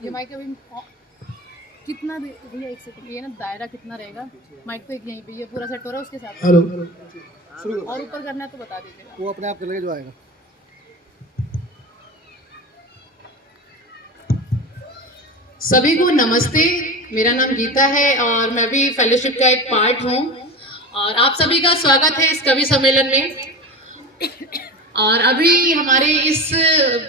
ये माइक अभी कितना भैया, एक सेकंड, ये ना दायरा कितना रहेगा, माइक तो एक यहीं पे, ये पूरा सेट हो रहा है उसके साथ। हेलो, शुरू और ऊपर करना है तो बता दीजिएगा। वो अपने आप कर लेगा जो आएगा। सभी को नमस्ते, मेरा नाम गीता है और मैं भी फेलोशिप का एक पार्ट हूँ और आप सभी का स्वागत है इस कवि सम्मेलन में। और अभी हमारे इस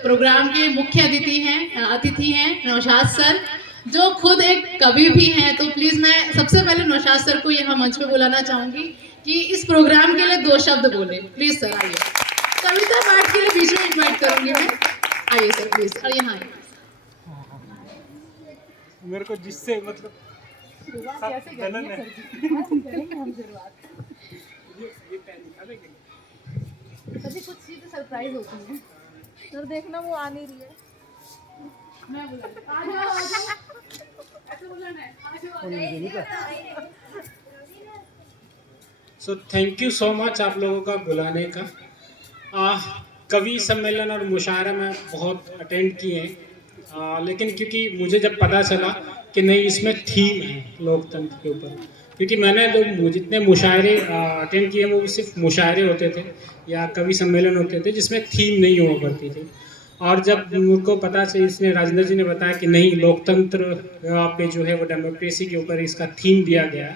प्रोग्राम के मुख्य अतिथि हैं नौशाद सर, जो खुद एक कवि भी हैं। तो प्लीज मैं सबसे पहले नौशाद सर को यहाँ मंच पे बुलाना चाहूंगी कि इस प्रोग्राम के लिए 2 शब्द बोले। प्लीज सर आइए, कविता पाठ के लिए बीच में इन्वाइट करूंगी मैं। आइए सर प्लीज, और यहाँ आइए। मेरे को जिससे मतलब कैसे गलन है। करेंगे हम शुरुआत। सभी कुछ चीजें सरप्राइज होती हैं। सर देखना वो आ नहीं रही है। मैं बोला आ जाओ आ जाओ, ऐसे बोलना है, आ जाओ। So thank you so much आप लोगों का बुलाने का। कवि सम्मेलन और मुशायरा में बहुत अटेंड किए हैं, लेकिन क्योंकि मुझे जब पता चला कि नहीं इसमें थीम है लोकतंत्र के ऊपर, क्योंकि मैंने जो जितने मुशायरे अटेंड किए वो सिर्फ मुशायरे होते थे या कवि सम्मेलन होते थे जिसमें थीम नहीं हुआ करती थी। और जब मुझको पता चला, इसने राजेंद्र जी ने बताया कि नहीं लोकतंत्र पे जो है वो डेमोक्रेसी के ऊपर इसका थीम दिया गया,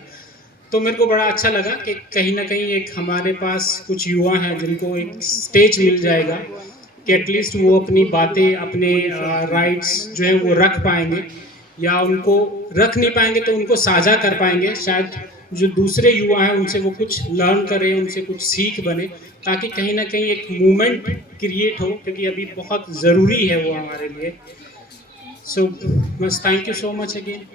तो मेरे को बड़ा अच्छा लगा कि कहीं ना कहीं एक हमारे पास कुछ युवा हैं जिनको एक स्टेज मिल जाएगा कि एटलीस्ट वो अपनी बातें, अपने राइट्स जो हैं वो रख पाएंगे, या उनको रख नहीं पाएंगे तो उनको साझा कर पाएंगे। शायद जो दूसरे युवा हैं उनसे वो कुछ लर्न करें, उनसे कुछ सीख बने, ताकि कहीं ना कहीं एक मूवमेंट क्रिएट हो, क्योंकि अभी बहुत ज़रूरी है वो हमारे लिए। सो बस thank you so much again.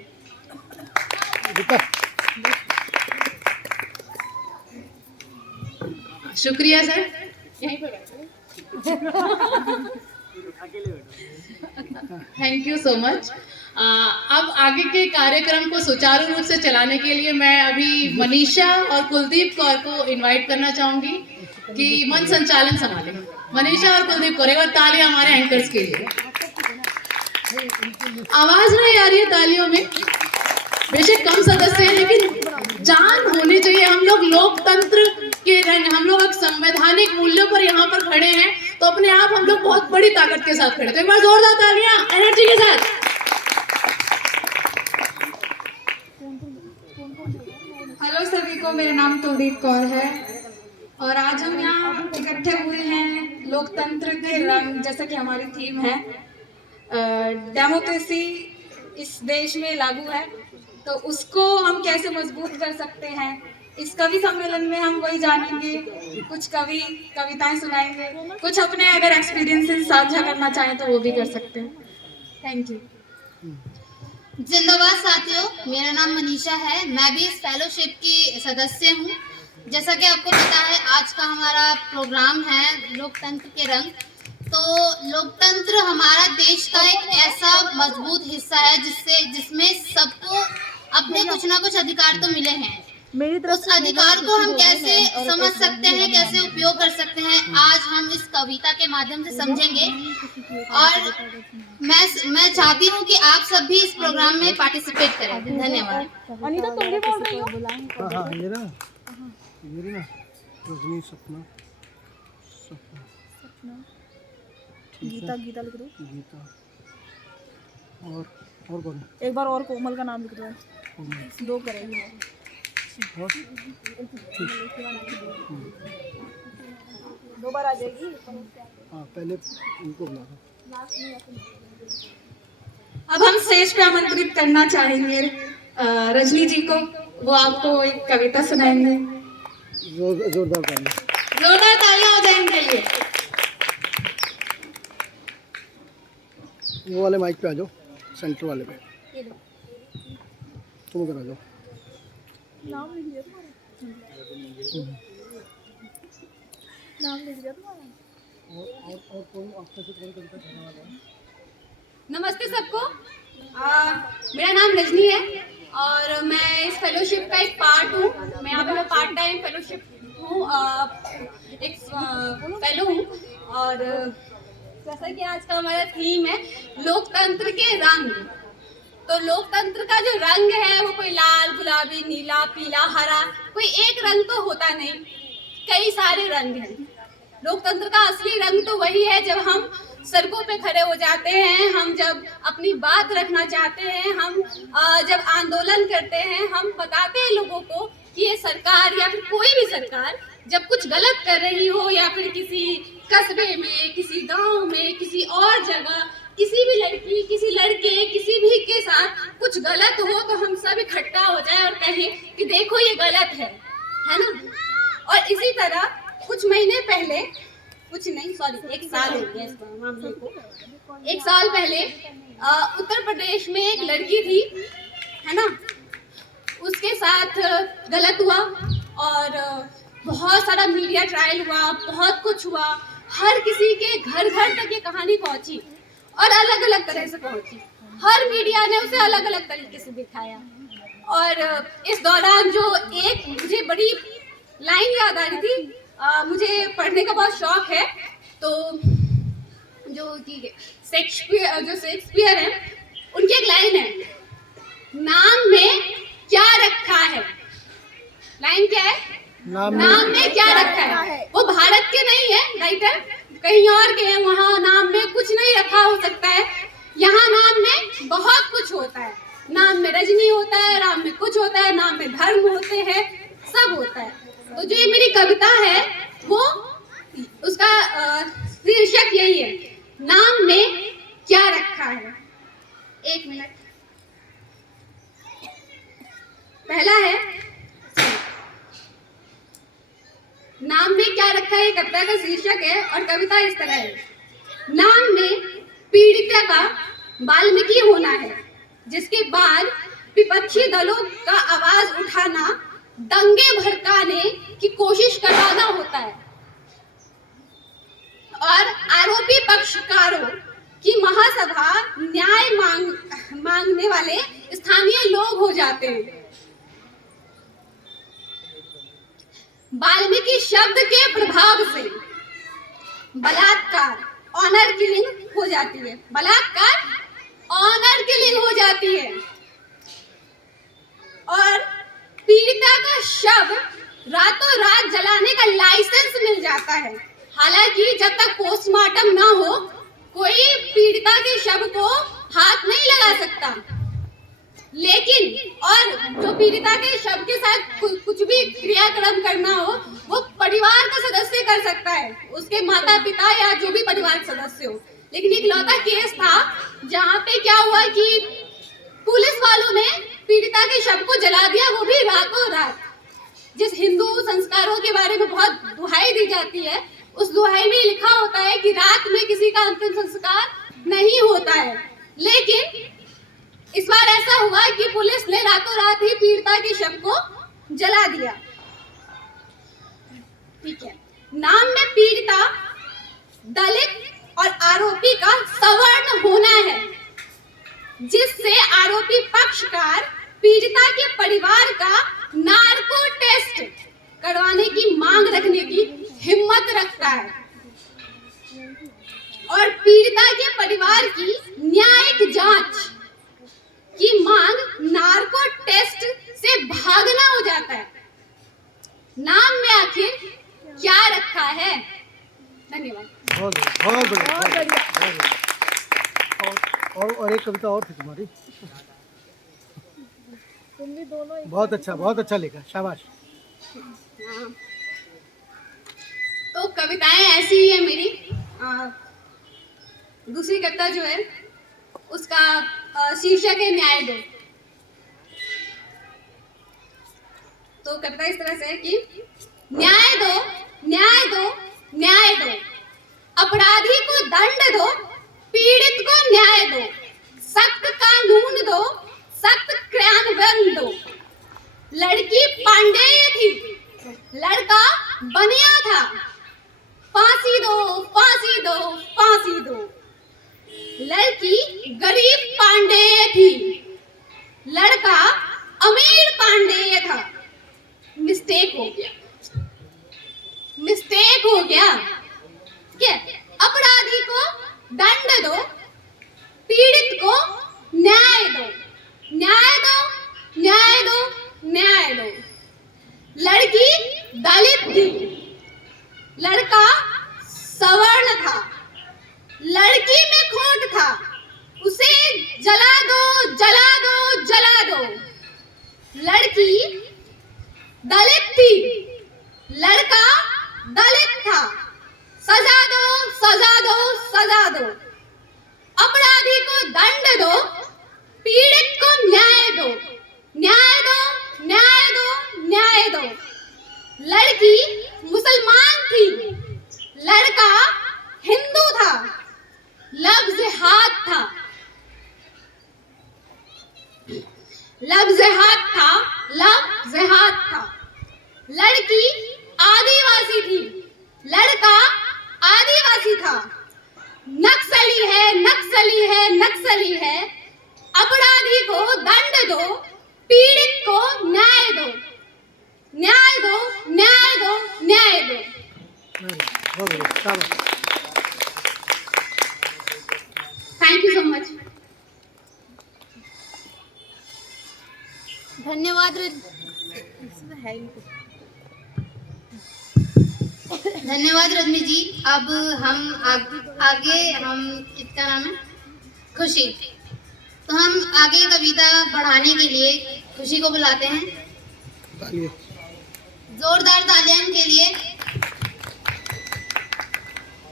शुक्रिया सर, यहीं पर बैठो। Thank you so much. अब आगे के कार्यक्रम को सुचारू रूप से चलाने के लिए मैं अभी मनीषा और कुलदीप कौर को इनवाइट करना चाहूंगी कि मंच संचालन संभालें। मनीषा और कुलदीप कौर, एक बार तालियां हमारे एंकर्स के लिए। आवाज नहीं आ रही है तालियों में, बेशक कम सदस्य हैं लेकिन जान होनी चाहिए। हम लोग लोकतंत्र के रंग, हम लोग एक संवैधानिक मूल्यों पर यहाँ पर खड़े हैं, तो अपने आप हम लोग बहुत बड़ी ताकत के साथ खड़े। तो एक बार जोरदार तालियां एनर्जी के साथ। हेलो सभी को, मेरा नाम कुलदीप कौर है और आज हम यहाँ इकट्ठे हुए हैं लोकतंत्र के रंग, जैसा कि हमारी थीम है। डेमोक्रेसी इस देश में लागू है, तो उसको हम कैसे मजबूत कर सकते हैं, इस कवि सम्मेलन में हम वही जानेंगे। कुछ कवि कविताएं सुनाएंगे, कुछ अपने अगर एक्सपीरियंसेस साझा करना चाहें तो वो भी कर सकते हैं। Thank you. जिंदाबाद साथियों, मेरा नाम मनीषा है, मैं भी इस फेलोशिप की सदस्य हूँ। जैसा कि आपको पता है आज का हमारा प्रोग्राम है लोकतंत्र के रंग। तो लोकतंत्र हमारा देश का एक ऐसा मजबूत हिस्सा है जिसमें सबको अपने कुछ ना कुछ अधिकार तो मिले हैं। उस अधिकार को हम कैसे समझ सकते हैं, कैसे उपयोग कर सकते हैं, आज हम इस कविता के माध्यम से समझेंगे। और मैं चाहती हूँ कि आप सब भी इस प्रोग्राम में पार्टिसिपेट करें। धन्यवाद। अनीता तुम भी बोल रही हो? हाँ ये ना रजनी सपना गीता गीता लिख दो। गीता और कौन? एक बार और कोमल का नाम लिख दो। 2 करेंगे। और 2 बार आ जाएगी। हाँ पहले उनको बुला दो। अब हम स्टेज पे आमंत्रित करना चाहेंगे रजनी जी को, वो आपको एक कविता सुनाएंगे। जोरदार ताली। जोरदार तालियां हो जाए इनके लिए। वो वाले माइक पे आ जाओ, सेंटर वाले पे। तुम उधर आ जाओ। नाम लिख दिया तुम्हारा? नाम लिख दिया तुम्हारा? और कौन आपका से कौन कविता कहने वाला है? नमस्ते सबको, मेरा नाम रजनी है और मैं इस फेलोशिप का एक पार्ट हूँ। मैं यहाँ पे मैं पार्ट टाइम फेलोशिप हूँ, एक फेलो हूँ। और जैसा कि आज का हमारा थीम है लोकतंत्र के रंग, तो लोकतंत्र का जो रंग है वो कोई लाल, गुलाबी, नीला, पीला, हरा, कोई एक रंग तो होता नहीं, कई सारे रंग हैं। लोकतंत्र का असली रंग तो वही है जब हम सड़कों पे खड़े हो जाते हैं, हम जब अपनी बात रखना चाहते हैं, हम जब आंदोलन करते हैं, हम बताते हैं लोगों को कि ये सरकार या फिर कोई भी सरकार जब कुछ गलत कर रही हो, या फिर किसी कस्बे में, किसी गांव में, किसी और जगह किसी भी लड़की, किसी लड़के, किसी भी के साथ कुछ गलत हो, तो हम सब इकट्ठा हो जाए और कहें कि देखो ये गलत है ना। और इसी तरह कुछ महीने पहले, कुछ नहीं सॉरी, एक साल हो गया इस मामले को, एक साल पहले उत्तर प्रदेश में एक लड़की थी, है ना, उसके साथ गलत हुआ और बहुत सारा मीडिया ट्रायल हुआ, बहुत कुछ हुआ, हर किसी के घर घर तक ये कहानी पहुंची और अलग अलग तरह से पहुंची। हर मीडिया ने उसे अलग अलग तरीके से दिखाया। और इस दौरान जो एक मुझे बड़ी लाइन याद आ रही थी, मुझे पढ़ने का बहुत शौक है, तो जो शेक्सपियर है, उनकी एक लाइन है, नाम में क्या रखा है। लाइन क्या है? नाम में क्या रखा है। वो भारत के नहीं है राइटर, कहीं और के हैं, वहाँ नाम में कुछ नहीं रखा हो सकता है, यहाँ नाम में बहुत कुछ होता है। नाम में रजनी होता है, नाम में कुछ होता है, नाम में धर्म होते हैं, सब होता है। तो जो ये मेरी कविता है वो उसका शीर्षक यही है, नाम में क्या रखा है। एक मिनट, पहला है नाम में क्या रखा है, कविता का शीर्षक है और कविता इस तरह है, नाम में पीड़िता का वाल्मीकि होना है, जिसके बाद विपक्षी दलों का आवाज उठाना, दंगे भड़काने की कोशिश करवाना होता है और आरोपी पक्षकारों की महासभा न्याय मांगने वाले स्थानीय लोग हो जाते हैं। वाल्मीकि शब्द के प्रभाव से बलात्कार, ऑनर किलिंग हो जाती है, बलात्कार ऑनर किलिंग हो जाती है और पीड़िता का शव रातों रात जलाने का लाइसेंस मिल जाता है। हालांकि जब तक पोस्टमार्टम ना हो, कोई पीड़िता के शव को हाथ नहीं लगा सकता, लेकिन और जो पीड़िता के शव के साथ कुछ भी क्रियाक्रम करना हो, वो परिवार का सदस्य कर सकता है, उसके माता पिता या जो भी परिवार के सदस्य हो। लेकिन एक लौता केस था जहाँ पे क्या हुआ कि पुलिस वालों ने पीड़िता के शव को जला दिया, वो भी रातों रात। जिस हिंदू संस्कारों के बारे में बहुत दुहाई दी जाती है, उस दुहाई में लिखा होता है कि रात में किसी का अंतिम संस्कार नहीं होता है, लेकिन इस बार ऐसा हुआ कि पुलिस ने रातों रात ही पीड़िता के शव को जला दिया। ठीक है, नाम में पीड़िता दलित और आरोपी का सवर्ण होना है, जिससे आरोपी पक्षकार पीड़िता के परिवार का नार्को टेस्ट करवाने की मांग रखने की हिम्मत रखता है और पीड़िता के परिवार की न्यायिक जांच की मांग नार्को टेस्ट से भागना हो जाता है। नाम में आखिर क्या रखा है? धन्यवाद। बहुत बढ़िया। और एक कविता और थी तुम्हारी, तुम भी दोनों बहुत अच्छा लिखा, शाबाश। तो कविताएं ऐसी ही है मेरी। दूसरी कविता जो है उसका शीर्षक है न्याय दो। तो कविता इस तरह से है कि न्याय दो, न्याय दो, न्याय दो, अपराधी को दंड दो, पीड़ित को न्याय दो, सख्त कानून दो, सख्त क्रियान्वयन दो। लड़की पांडेय थी, लड़का बनिया था, फांसी दो, फांसी दो, फांसी दो। लड़की गरीब पांडेय थी, लड़का अमीर पांडेय था। मिस्टेक हो गया, मिस्टेक हो गया। क्या? अपराधी को दंड दो, पीड़ित को न्याय दो, जला दो जला दो जला दो। लड़की दलित थी, लड़का दलित था। सजा दो सजा दो सजा दो। अपराधी को दंड दो, पीड़ित को न्याय दो। न्याय दो न्याय दो न्याय दो। लड़की मुसलमान थी, लड़का हिंदू था। लफ्ज हाथ था, लफ्ज हाथ था, लफ्ज हाथ था। लड़की आदिवासी थी, लड़का आदिवासी था। नक्सली है नक्सली है नक्सली है। अपराधी को दंड दो, पीड़ित को न्याय दो। न्याय दो न्याय दो न्याय दो। बहुत बढ़िया, शाबाश। Thank you so much. धन्यवाद धन्यवाद रजनी जी। अब हम आगे हम किसका नाम है? खुशी। तो हम आगे कविता बढ़ाने के लिए खुशी को बुलाते हैं। तालियां। जोरदार तालियां के लिए।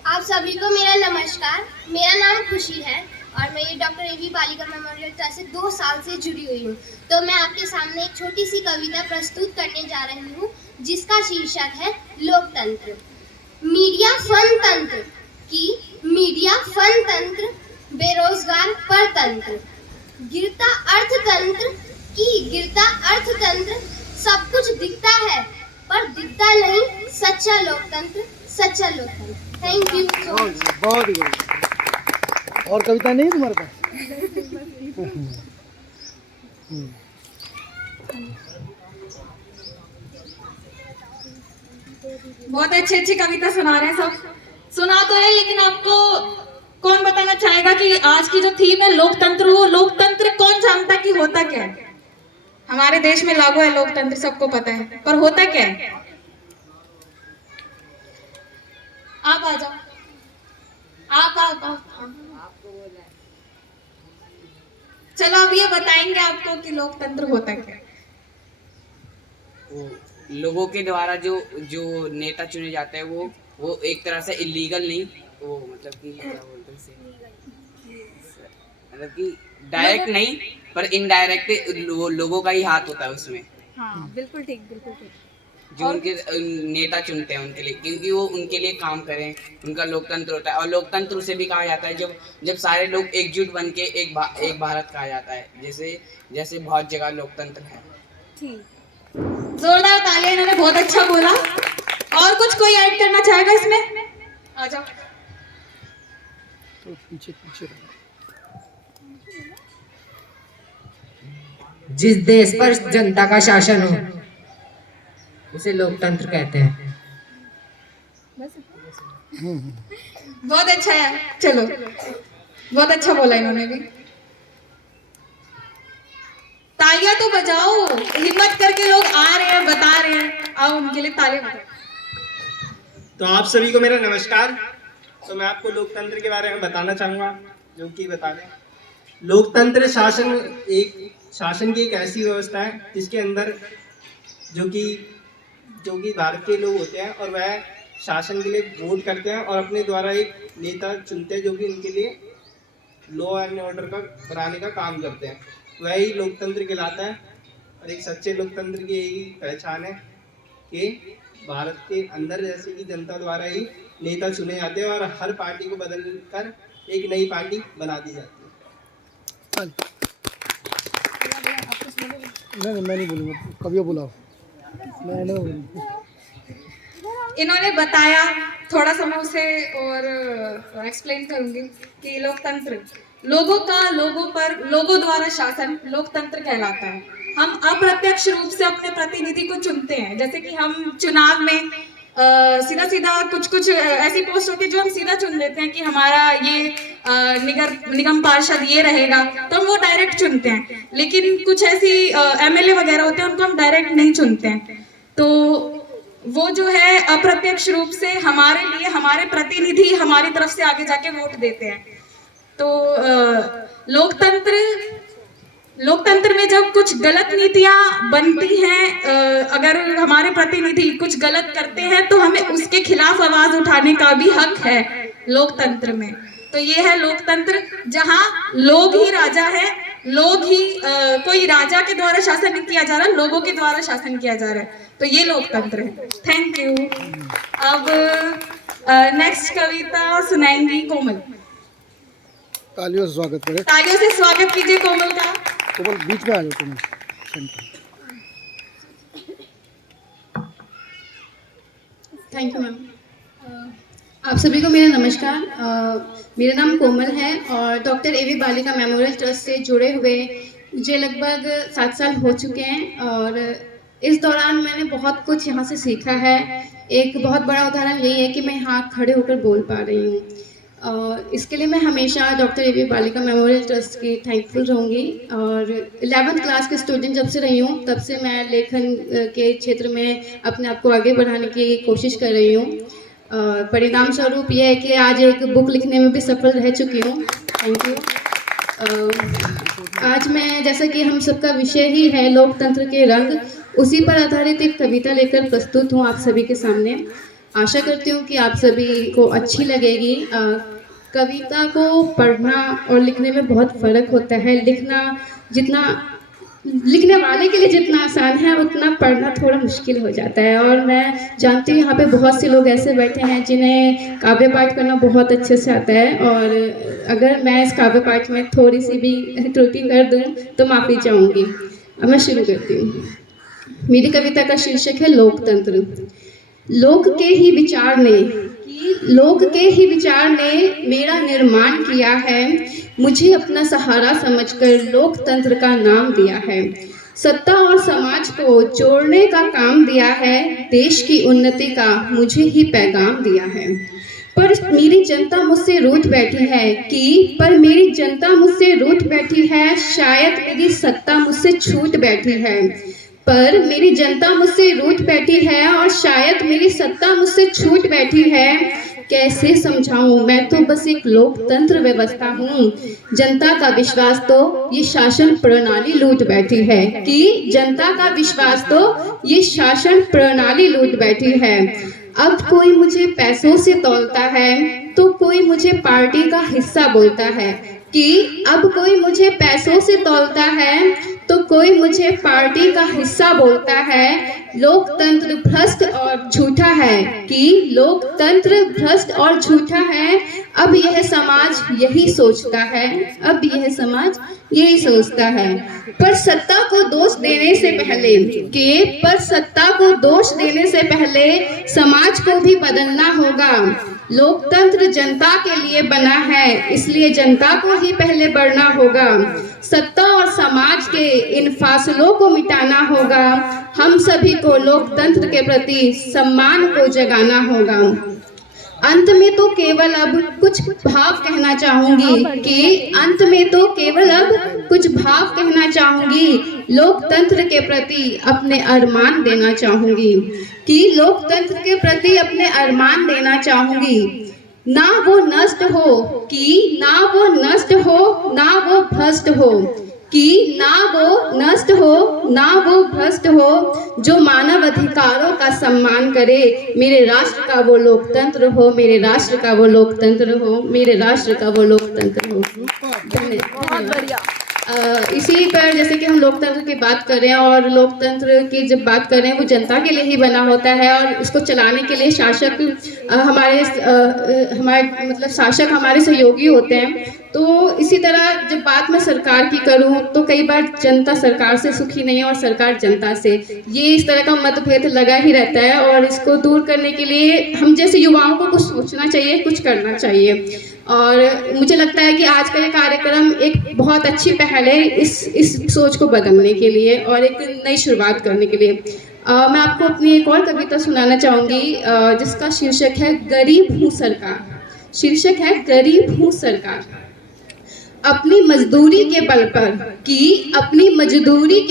आप सभी को मेरा नमस्कार। मेरा नाम खुशी है और मैं ये डॉक्टर ए.वी. बालिका मेमोरियल ट्रस्ट से 2 साल से जुड़ी हुई हूँ। तो मैं आपके सामने एक छोटी सी कविता प्रस्तुत करने जा रही हूँ जिसका शीर्षक है लोकतंत्र। मीडिया फन तंत्र की मीडिया फन तंत्र, बेरोजगार परतंत्र, गिरता अर्थतंत्र की गिरता अर्थतंत्र। सब कुछ दिखता है पर दिखता नहीं सच्चा लोकतंत्र, सच्चा लोकतंत्र। Thank you so much. बहुत ही बढ़िया। और कविता नहीं है तुम्हारे पास? बहुत अच्छी अच्छी कविता सुना रहे हैं सब। सुना तो है, लेकिन आपको कौन बताना चाहेगा कि आज की जो थीम है लोकतंत्र, वो लोकतंत्र कौन जानता कि होता क्या है? हमारे देश में लागू है लोकतंत्र, सबको पता है, पर होता क्या है? आप आ जाओ। आप चलो अब ये बताएंगे आपको कि लोकतंत्र होता क्या है। वो लोगों के द्वारा जो जो नेता चुने जाते हैं वो एक तरह से इलीगल नहीं, वो मतलब कि क्या बोलते हैं मतलब कि डायरेक्ट नहीं पर इनडायरेक्ट लोगों का ही हाथ होता है उसमें। हाँ बिल्कुल ठीक, बिल्कुल ठीक। जो उनके नेता चुनते हैं उनके लिए, क्योंकि वो उनके लिए काम करें, उनका लोकतंत्र होता है। और लोकतंत्र उसे भी कहा जाता है जब सारे लोग एकजुट बन के एक भारत कहा जाता है, जैसे बहुत जगह लोकतंत्र है। ठीक, जोरदार तालियां, इन्होंने बहुत अच्छा बोला। और कुछ कोई ऐड करना चाहेगा इसमें? आ जाओ। तो पीछे पीछे रहो। जिस देश पर जनता का शासन हो उसे लोकतंत्र कहते हैं। बहुत अच्छा है, चलो बहुत अच्छा बोला इन्होंने भी। तालियां तो बजाओ, हिम्मत करके लोग आ रहे हैं, बता रहे हैं, आओ उनके लिए तालियां बजाओ। तो आप सभी को मेरा नमस्कार। तो मैं आपको लोकतंत्र के बारे में बताना चाहूँगा, जो कि बता दें। लोकतंत्र शासन की एक ऐसी व्यवस्था है जिसके अंदर जो कि भारत के लोग होते हैं और वह शासन के लिए वोट करते हैं और अपने द्वारा एक नेता चुनते हैं जो कि उनके लिए लॉ एंड ऑर्डर का बनाने का काम करते हैं। वह ही लोकतंत्र कहलाता है। और एक सच्चे लोकतंत्र की यही पहचान है कि भारत के अंदर जैसे कि जनता द्वारा ही नेता चुने जाते हैं और हर पार्टी को बदल कर एक नई पार्टी बना दी जाती है। नहीं मैं नहीं बोलूँगा, कभी बुलाओ। मैं नहीं बोलूँगा। इन्होंने बताया, थोड़ा सा मैं उसे और एक्सप्लेन करूंगी कि लोकतंत्र लोगों द्वारा शासन लोकतंत्र कहलाता है। हम अप्रत्यक्ष रूप से अपने प्रतिनिधि को चुनते हैं, जैसे कि हम चुनाव में सीधा कुछ ऐसी पोस्ट होती है जो हम सीधा चुन लेते हैं कि हमारा ये निगम पार्षद ये रहेगा, तो हम वो डायरेक्ट चुनते हैं। लेकिन कुछ ऐसी एमएलए वगैरह होते हैं, उनको हम डायरेक्ट नहीं चुनते हैं। तो वो जो है अप्रत्यक्ष रूप से हमारे लिए हमारे प्रतिनिधि हमारी तरफ से आगे जाके वोट देते हैं। तो लोकतंत्र में जब कुछ गलत नीतियां बनती हैं, अगर हमारे प्रतिनिधि कुछ गलत करते हैं तो हमें उसके खिलाफ आवाज उठाने का भी हक है लोकतंत्र में। तो ये है लोकतंत्र, जहां लोग ही राजा है, लोग ही कोई राजा के द्वारा शासन नहीं किया जा रहा, लोगों के द्वारा शासन किया जा रहा है। तो ये लोकतंत्र है। Thank you. अब नेक्स्ट कविता सुनाएंगी कोमल। तालियों से स्वागत करें। तालियों से स्वागत कीजिए कोमल का। कोमल बीच में आ जाओ कोमल। Thank you ma'am. आप सभी को मेरा नमस्कार। मेरा नाम कोमल है और डॉक्टर एवी बालिका मेमोरियल ट्रस्ट से जुड़े हुए मुझे लगभग 7 साल हो चुके हैं और इस दौरान मैंने बहुत कुछ यहाँ से सीखा है। एक बहुत बड़ा उदाहरण यही है कि मैं यहाँ खड़े होकर बोल पा रही हूँ और इसके लिए मैं हमेशा डॉक्टर एवी बालिका मेमोरियल ट्रस्ट की थैंकफुल रहूँगी। और 11th क्लास के स्टूडेंट जब से रही हूँ तब से मैं लेखन के क्षेत्र में अपने आप को आगे बढ़ाने की कोशिश कर रही हूँ। परिणाम स्वरूप ये है कि आज एक बुक लिखने में भी सफल रह चुकी हूँ। Thank you. आज मैं, जैसा कि हम सबका विषय ही है लोकतंत्र के रंग, उसी पर आधारित एक कविता लेकर प्रस्तुत हूँ आप सभी के सामने। आशा करती हूँ कि आप सभी को अच्छी लगेगी। कविता को पढ़ना और लिखने में बहुत फ़र्क होता है। लिखने वाले के लिए जितना आसान है उतना पढ़ना थोड़ा मुश्किल हो जाता है। और मैं जानती हूँ यहाँ पे बहुत से लोग ऐसे बैठे हैं जिन्हें काव्य पाठ करना बहुत अच्छे से आता है और अगर मैं इस काव्य पाठ में थोड़ी सी भी त्रुटि कर दूँ तो माफ़ी चाहूँगी। अब मैं शुरू करती हूँ। मेरी कविता का शीर्षक है लोकतंत्र। लोक के ही विचार ने मेरा निर्माण किया है, मुझे अपना सहारा समझकर लोकतंत्र का नाम दिया है। सत्ता और समाज को जोड़ने का काम दिया है, देश की उन्नति का मुझे ही पैगाम दिया है। पर मेरी जनता मुझसे रूठ बैठी है, शायद मेरी सत्ता मुझसे छूट बैठी है। पर मेरी जनता मुझसे रूठ बैठी है और शायद मेरी सत्ता मुझसे छूट बैठी है। कैसे समझाऊं, मैं तो बस एक लोकतंत्र व्यवस्था हूँ। जनता का विश्वास तो ये शासन प्रणाली लूट बैठी है कि जनता का विश्वास तो ये शासन प्रणाली लूट बैठी है। अब कोई मुझे पैसों से तौलता है तो कोई मुझे पार्टी का हिस्सा बोलता है कि अब कोई मुझे पैसों से तौलता है तो कोई मुझे पार्टी का हिस्सा बोलता है। लोकतंत्र भ्रष्ट और झूठा है कि लोकतंत्र भ्रष्ट और झूठा है। अब यह समाज यही सोचता है। पर सत्ता को दोष देने से पहले समाज को भी बदलना होगा। लोकतंत्र जनता के लिए बना है, इसलिए जनता को ही पहले बढ़ना होगा। सत्ता और समाज के इन फासलों को मिटाना होगा। हम सभी को लोकतंत्र के प्रति सम्मान को जगाना होगा। अंत में तो केवल अब कुछ भाव कहना चाहूंगी लोकतंत्र के प्रति अपने अरमान देना चाहूंगी ना वो नष्ट हो ना वो भ्रष्ट हो जो मानव अधिकारों का सम्मान करे। मेरे राष्ट्र का वो लोकतंत्र हो। बहुत बढ़िया। इसी पर जैसे कि हम लोकतंत्र की बात कर रहे हैं और लोकतंत्र की जब बात कर रहे हैं वो जनता के लिए ही बना होता है और इसको चलाने के लिए शासक शासक हमारे सहयोगी होते हैं। तो इसी तरह जब बात मैं सरकार की करूं तो कई बार जनता सरकार से सुखी नहीं है और सरकार जनता से, ये इस तरह का मतभेद लगा ही रहता है और इसको दूर करने के लिए हम जैसे युवाओं को कुछ सोचना चाहिए, कुछ करना चाहिए। और मुझे लगता है कि आज का ये कार्यक्रम एक बहुत अच्छी पहल है इस सोच को बदलने के लिए और एक नई शुरुआत करने के लिए। मैं आपको अपनी एक और कविता सुनाना चाहूँगी जिसका शीर्षक है गरीब हूँ सरकार। अपनी मजदूरी के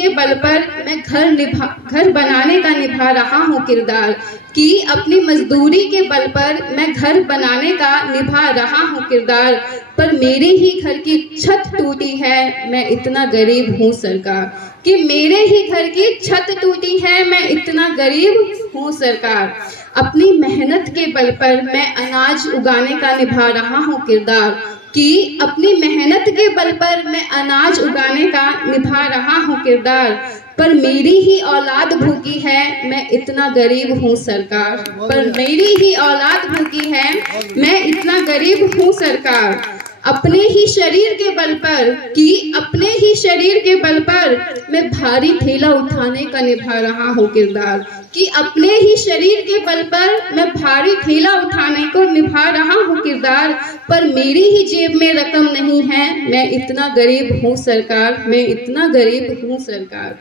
बल पर मैं घर बनाने का निभा रहा हूँ किरदार कि अपनी मजदूरी के बल पर मैं घर बनाने का निभा रहा हूँ किरदार, पर मेरे ही घर की छत टूटी है, मैं इतना गरीब हूँ सरकार। कि मेरे ही घर की छत टूटी है, मैं इतना गरीब हूँ सरकार। अपनी मेहनत के बल पर मैं अनाज उगाने का निभा रहा हूँ किरदार, कि अपनी मेहनत के बल पर मैं अनाज उगाने का निभा रहा हूँ किरदार, पर मेरी ही औलाद भूखी है, मैं इतना गरीब हूँ सरकार। पर मेरी ही औलाद भूखी है, मैं इतना गरीब हूँ सरकार। अपने ही शरीर के बल पर, कि अपने ही शरीर के बल पर मैं भारी थैला उठाने का निभा रहा हूँ किरदार, कि अपने ही शरीर के बल पर मैं भारी थैला उठाने को निभा रहा हूँ किरदार, पर मेरी ही जेब में रकम नहीं है, मैं इतना गरीब हूँ सरकार, मैं इतना गरीब हूँ सरकार।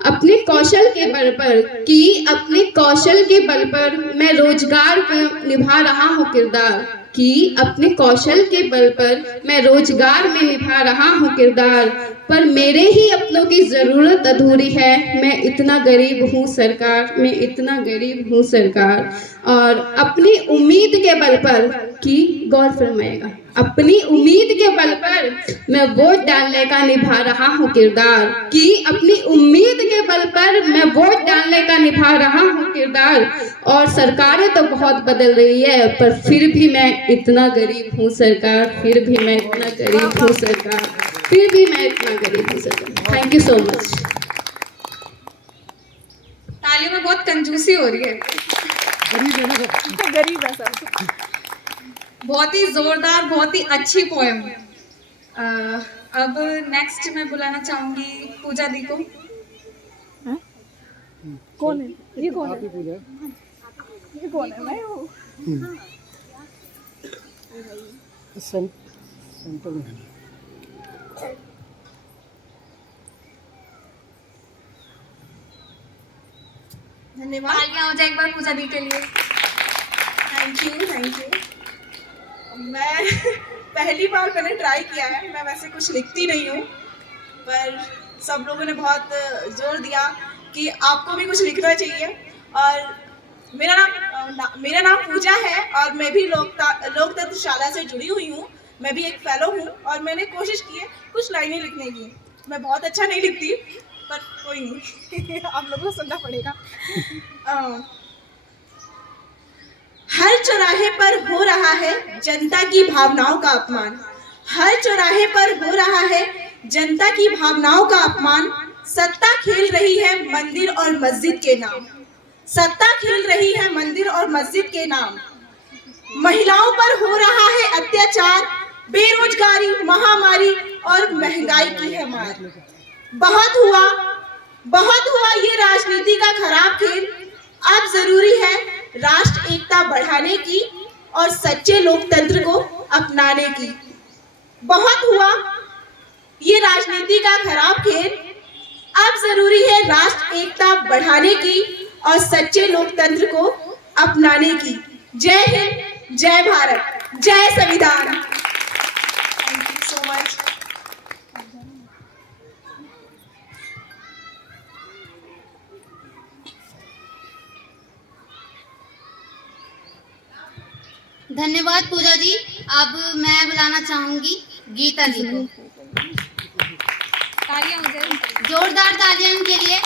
अपने कौशल के बल पर, कि अपने कौशल के बल पर मैं रोजगार का निभा रहा हूँ किरदार, कि अपने कौशल के बल पर मैं रोजगार में निभा रहा हूँ किरदार, पर मेरे ही अपनों की ज़रूरत अधूरी है, मैं इतना गरीब हूँ सरकार, मैं इतना गरीब हूँ सरकार। और अपनी उम्मीद के बल पर, कि गौर फरमाएगा, अपनी उम्मीद के बल पर मैं वोट डालने का निभा रहा हूँ किरदार, कि अपनी उम्मीद के बल पर मैं वोट डालने का निभा रहा हूँ किरदार। और सरकारें तो बहुत बदल रही है, पर फिर भी मैं इतना गरीब हूँ सरकार, फिर भी मैं इतना गरीब हूँ सरकार, फिर भी मैं इतना गरीब हूँ सरकार। Thank you so much. तालियों में बहुत कंजूसी हो रही है। गरीब है सब। बहुत ही जोरदार, बहुत ही अच्छी पोएम। अब नेक्स्ट मैं बुलाना चाहूंगी पूजा दी को। कौन है ये? कौन है? पूजा ये कौन है? मैं हूँ। सेंटर में धन्यवाद। तालियां हो जाए एक बार पूजा दी के लिए। Thank you. मैं पहली बार मैंने ट्राई किया है। मैं वैसे कुछ लिखती नहीं हूँ, पर सब लोगों ने बहुत जोर दिया कि आपको भी कुछ लिखना चाहिए। और मेरा नाम पूजा है और मैं भी लोकतंत्र शाला से जुड़ी हुई हूँ। मैं भी एक फेलो हूँ और मैंने कोशिश की है कुछ लाइनें लिखने की। मैं बहुत अच्छा नहीं लिखती, पर कोई नहीं आप लोगों को सुनना पड़ेगा। हर चौराहे पर हो रहा है जनता की भावनाओं का अपमान। हर चौराहे पर हो रहा है जनता की भावनाओं का अपमान। सत्ता खेल रही है मंदिर और मस्जिद के नाम। सत्ता खेल रही है मंदिर और मस्जिद के नाम। महिलाओं पर हो रहा है अत्याचार, बेरोजगारी, महामारी और महंगाई की है मार। बहुत हुआ ये राजनीति का खराब खेल। अब जरूरी है राष्ट्र एकता बढ़ाने की और सच्चे लोकतंत्र को अपनाने की। बहुत हुआ ये राजनीति का खराब खेल। अब जरूरी है राष्ट्र एकता बढ़ाने की और सच्चे लोकतंत्र को अपनाने की। जय हिंद, जय भारत, जय संविधान। Thank you so much. धन्यवाद पूजा जी। अब मैं बुलाना चाहूंगी गीता जी को। तालियां हो जाए। जोरदार तालियां इनके लिए।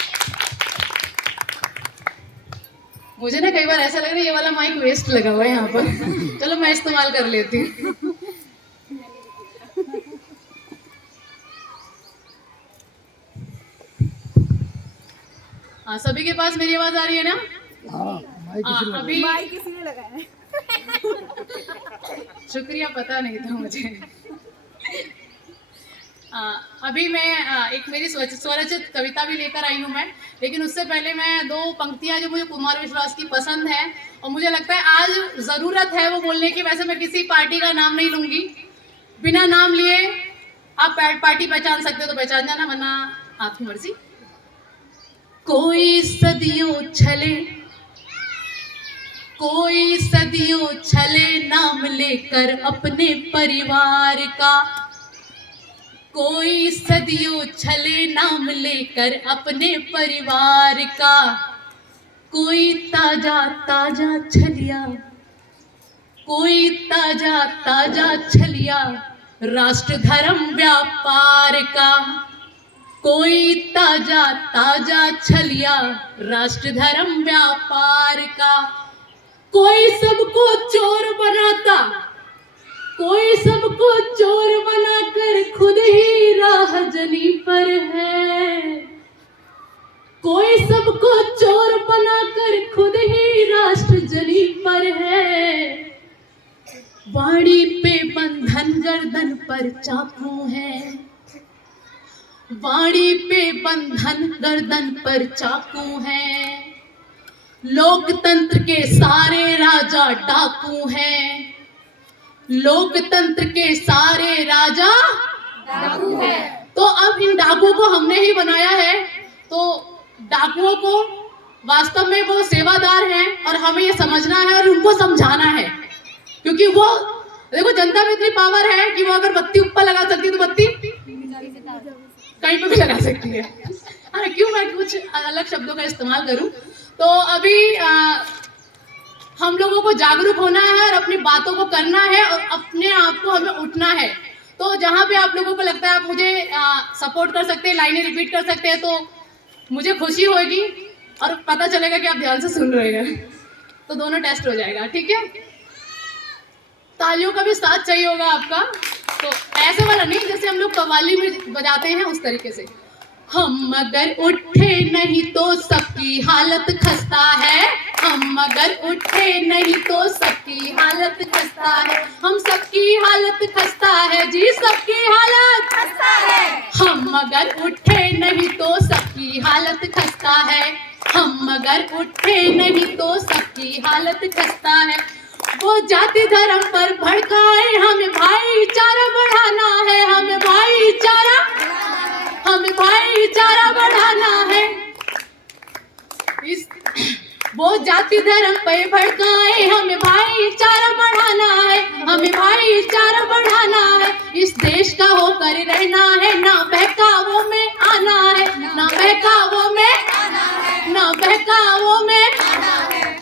मुझे ना कई बार ऐसा लग रहा है ये वाला माइक वेस्ट लगा हुआ है यहाँ पर। चलो मैं इस्तेमाल कर लेती हूँ। हाँ, सभी के पास मेरी आवाज आ रही है ना? अभी माइक किसी ने लगाया है। शुक्रिया, पता नहीं था मुझे। अभी मैं एक मेरी स्वरचित कविता भी लेकर आई हूँ मैं, लेकिन उससे पहले मैं दो पंक्तियाँ जो मुझे कुमार विश्वास की पसंद है और मुझे लगता है आज ज़रूरत है वो बोलने की। वैसे मैं किसी पार्टी का नाम नहीं लूँगी, बिना नाम लिए आप पार्टी पहचान सकते हो तो पहचान जाना, वरना आपकी मर्जी। कोई सदियों छले नाम लेकर अपने परिवार का। कोई सदियों छले नाम लेकर अपने परिवार का। कोई ताजा ताजा छलिया, कोई ताजा ताजा छलिया राष्ट्र धर्म व्यापार का, कोई ताजा ताजा छलिया राष्ट्र धर्म व्यापार का। कोई सबको चोर बनाता, कोई सबको चोर बनाकर खुद ही राहजनी पर है, कोई सबको चोर बनाकर खुद ही राष्ट्रजनी पर है। वाणी पे बंधन गर्दन पर चाकू है, वाणी पे बंधन गर्दन पर चाकू है। लोकतंत्र के सारे राजा डाकू हैं, लोकतंत्र के सारे राजा डाकू हैं। तो अब इन डाकुओं को हमने ही बनाया है, तो डाकुओं को वास्तव में वो सेवादार हैं और हमें ये समझना है और उनको समझाना है, क्योंकि वो देखो जनता में इतनी पावर है कि वो अगर बत्ती ऊपर लगा सकती है तो बत्ती कहीं पे भी लगा सकती है। अरे क्यों मैं कुछ अलग शब्दों का इस्तेमाल करूं। तो अभी हम लोगों को जागरूक होना है और अपनी बातों को करना है और अपने आप को हमें उठना है। तो जहाँ पे आप लोगों को लगता है आप मुझे सपोर्ट कर सकते हैं, लाइनें रिपीट कर सकते हैं, तो मुझे खुशी होगी और पता चलेगा कि आप ध्यान से सुन रहे हैं, तो दोनों टेस्ट हो जाएगा। ठीक है, तालियों का भी साथ चाहिए होगा आपका, तो ऐसे वाला नहीं जैसे हम लोग कव्वाली में बजाते हैं उस तरीके से। हम अगर उठे नहीं तो सबकी हालत खस्ता है, हम अगर उठे नहीं तो सबकी हालत खस्ता है, हम सबकी हालत खस्ता है जी, सबकी हालत खस्ता है। हम अगर उठे नहीं तो सबकी हालत खस्ता है, हम अगर उठे नहीं तो सबकी हालत खस्ता है। वो जाति धर्म पर भड़काए, हमें भाईचारा बढ़ाना है, हमें भाईचारा, हमें भाईचारा बढ़ाना है। वो जाति धर्म पे भड़काए, हमें भाईचारा बढ़ाना है, हमें भाईचारा बढ़ाना है। इस देश का होकर रहना है, ना बहकावों में आना है, ना बहकावों में आना है, ना बहकावों में आना है।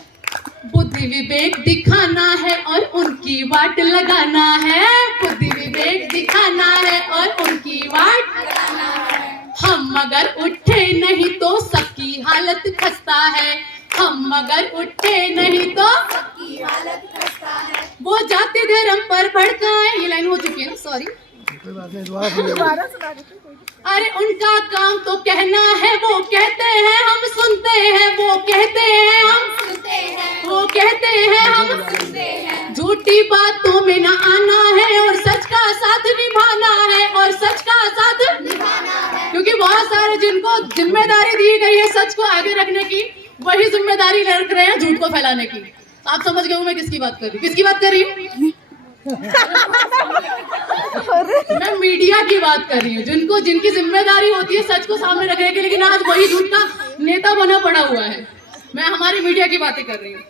बुद्धि विवेक दिखाना है और उनकी वाट लगाना है, बुद्धि विवेक दिखाना है और उनकी वाट लगाना है। हम अगर उठे नहीं तो सबकी हालत खस्ता है, हम अगर उठे नहीं तो सबकी हालत खस्ता है। वो जाति धर्म पर भड़काए, ये लाइन हो चुकी है ना, सॉरी। अरे उनका काम तो कहना है, वो कहते हैं हम सुनते हैं, वो कहते हैं हम सुनते हैं, वो कहते हैं हम सुनते हैं। झूठी बातों में न आना है और सच का साथ निभाना है, और सच का साथ निभाना है। क्योंकि बहुत सारे जिनको जिम्मेदारी दी गई है सच को आगे रखने की, वही जिम्मेदारी रख रहे हैं झूठ को फैलाने की। आप समझ गए मैं किसकी बात कर रही हूँ, किसकी बात कर रही हूँ? मैं मीडिया की बात कर रही हूँ, जिनको जिनकी जिम्मेदारी होती है सच को सामने रखने की, लेकिन आज वही झूठ का नेता बना पड़ा हुआ है। मैं हमारी मीडिया की बातें कर रही हूँ।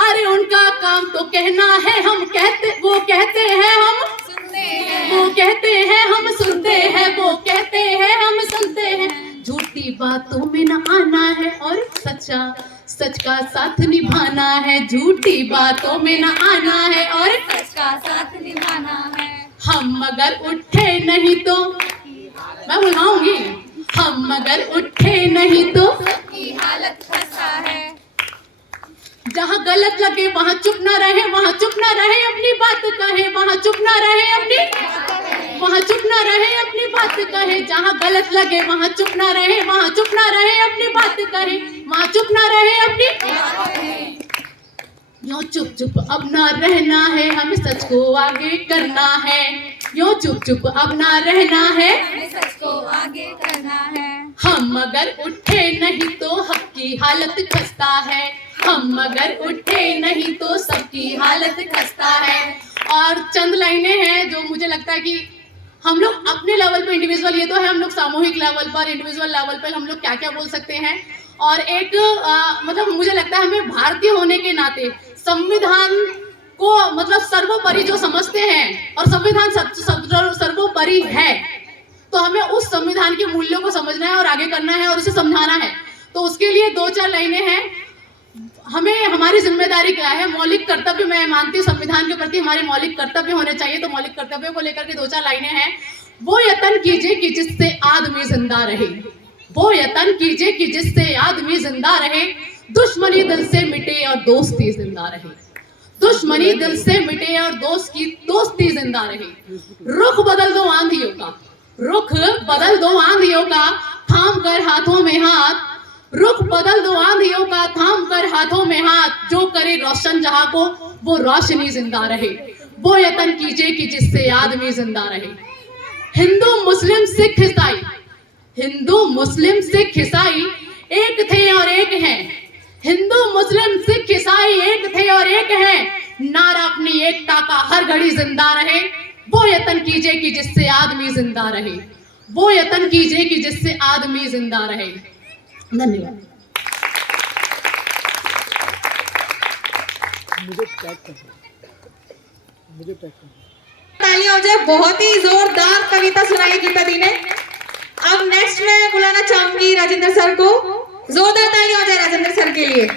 अरे उनका काम तो कहना है, हम कहते, वो कहते हैं हम सुनते हैं, वो कहते हैं हम सुनते हैं, वो कहते हैं हम सुनते हैं। झूठी बातों में न आना है और सच का साथ निभाना है, झूठी बातों में न आना है और सच का साथ निभाना है। हम अगर उठे नहीं तो, मैं बुलाऊंगी, हम अगर उठे नहीं तो सबकी हालत खस्ता है। जहाँ गलत लगे वहाँ चुप ना रहे, वहाँ चुप ना रहे, अपनी बात कहे, वहाँ चुप ना रहे, अपनी वहाँ चुप ना रहे, अपनी बात कहे। जहाँ गलत लगे वहाँ चुप ना रहे, वहाँ चुप ना रहे, अपनी बात कहे, वहाँ चुप ना रहे, अपनी। यूँ चुप चुप अब ना रहना है, हमें सच को आगे करना है। यूँ चुप चुप अब ना रहना है, हमें सच को आगे करना है। हम अगर उठे नहीं तो हक की हालत खस्ता है, हम अगर उठे नहीं तो सबकी हालत खस्ता है। और चंद लाइनें हैं जो मुझे लगता है कि हम लोग अपने लेवल पे इंडिविजुअल, ये तो है, हम लोग सामूहिक लेवल पर, इंडिविजुअल लेवल पर हम लोग क्या क्या बोल सकते हैं। और एक मतलब मुझे लगता है हमें भारतीय होने के नाते संविधान को मतलब सर्वोपरि जो समझते हैं, और संविधान सर्वोपरि है, तो हमें उस संविधान के मूल्यों को समझना है और आगे करना है और उसे समझाना है। तो उसके लिए 2-4 लाइनें हैं। हमें हमारी जिम्मेदारी क्या है, मौलिक कर्तव्य मैं मानती हूँ संविधान के प्रति हमारे मौलिक कर्तव्य होने चाहिए। तो मौलिक कर्तव्यों को लेकर के 2-4 लाइनें हैं। वो यत्न कीजिए कि जिससे आदमी जिंदा रहे, वो यत्न कीजिए कि जिससे आदमी जिंदा रहे, दुश्मनी दिल से मिटे और दोस्ती जिंदा रहे, दुश्मनी दिल से मिटे और दोस्ती जिंदा रहे। रुख बदल दो आंधियों का, रुख बदल दो आंधियों का, थाम कर हाथों में हाथ, रुख बदल दो आंधियों का, थाम कर हाथों में हाथ, जो करे रोशन जहां को वो रोशनी जिंदा रहे, वो यत्न कीजिए कि जिससे आदमी जिंदा रहे। हिंदू मुस्लिम सिख ईसाई, हिंदू मुस्लिम सिख ईसाई एक थे और एक हैं, हिंदू मुस्लिम सिख ईसाई एक थे और एक हैं, नारा अपनी एकता का हर घड़ी जिंदा रहे, वो यत्न कीजिए कि जिससे आदमी जिंदा रहे, वो यत्न कीजिए कि जिससे आदमी जिंदा रहे। धन्यवाद। तालियां हो जाए, बहुत ही जोरदार कविता सुनाई गीता दी ने। अब नेक्स्ट मैं बुलाना चाहूंगी राजेंद्र सर को। जोरदार तालियां हो जाए राजेंद्र सर के लिए।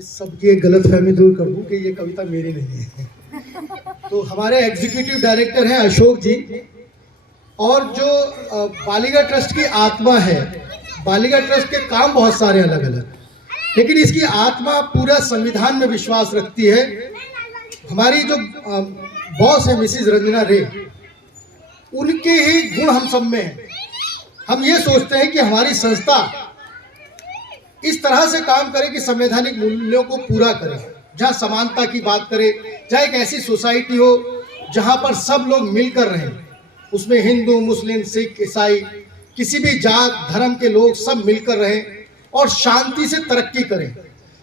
सबकी एक गलतफहमी दूर कर दूं कि ये कविता मेरी नहीं है। तो हमारे एग्जीक्यूटिव डायरेक्टर हैं अशोक जी, और जो बालिका ट्रस्ट की आत्मा है, बालिका ट्रस्ट के काम बहुत सारे अलग अलग, लेकिन इसकी आत्मा पूरा संविधान में विश्वास रखती है। हमारी जो बॉस है मिसिज रंजना रे, उनके ही गुण हम सब में हैं। हम ये सोचते हैं कि हमारी संस्था इस तरह से काम करे कि संवैधानिक मूल्यों को पूरा करे, जहाँ समानता की बात करे, जहाँ एक ऐसी सोसाइटी हो जहाँ पर सब लोग मिलकर रहें, उसमें हिंदू मुस्लिम सिख ईसाई किसी भी जात धर्म के लोग सब मिलकर रहें और शांति से तरक्की करें।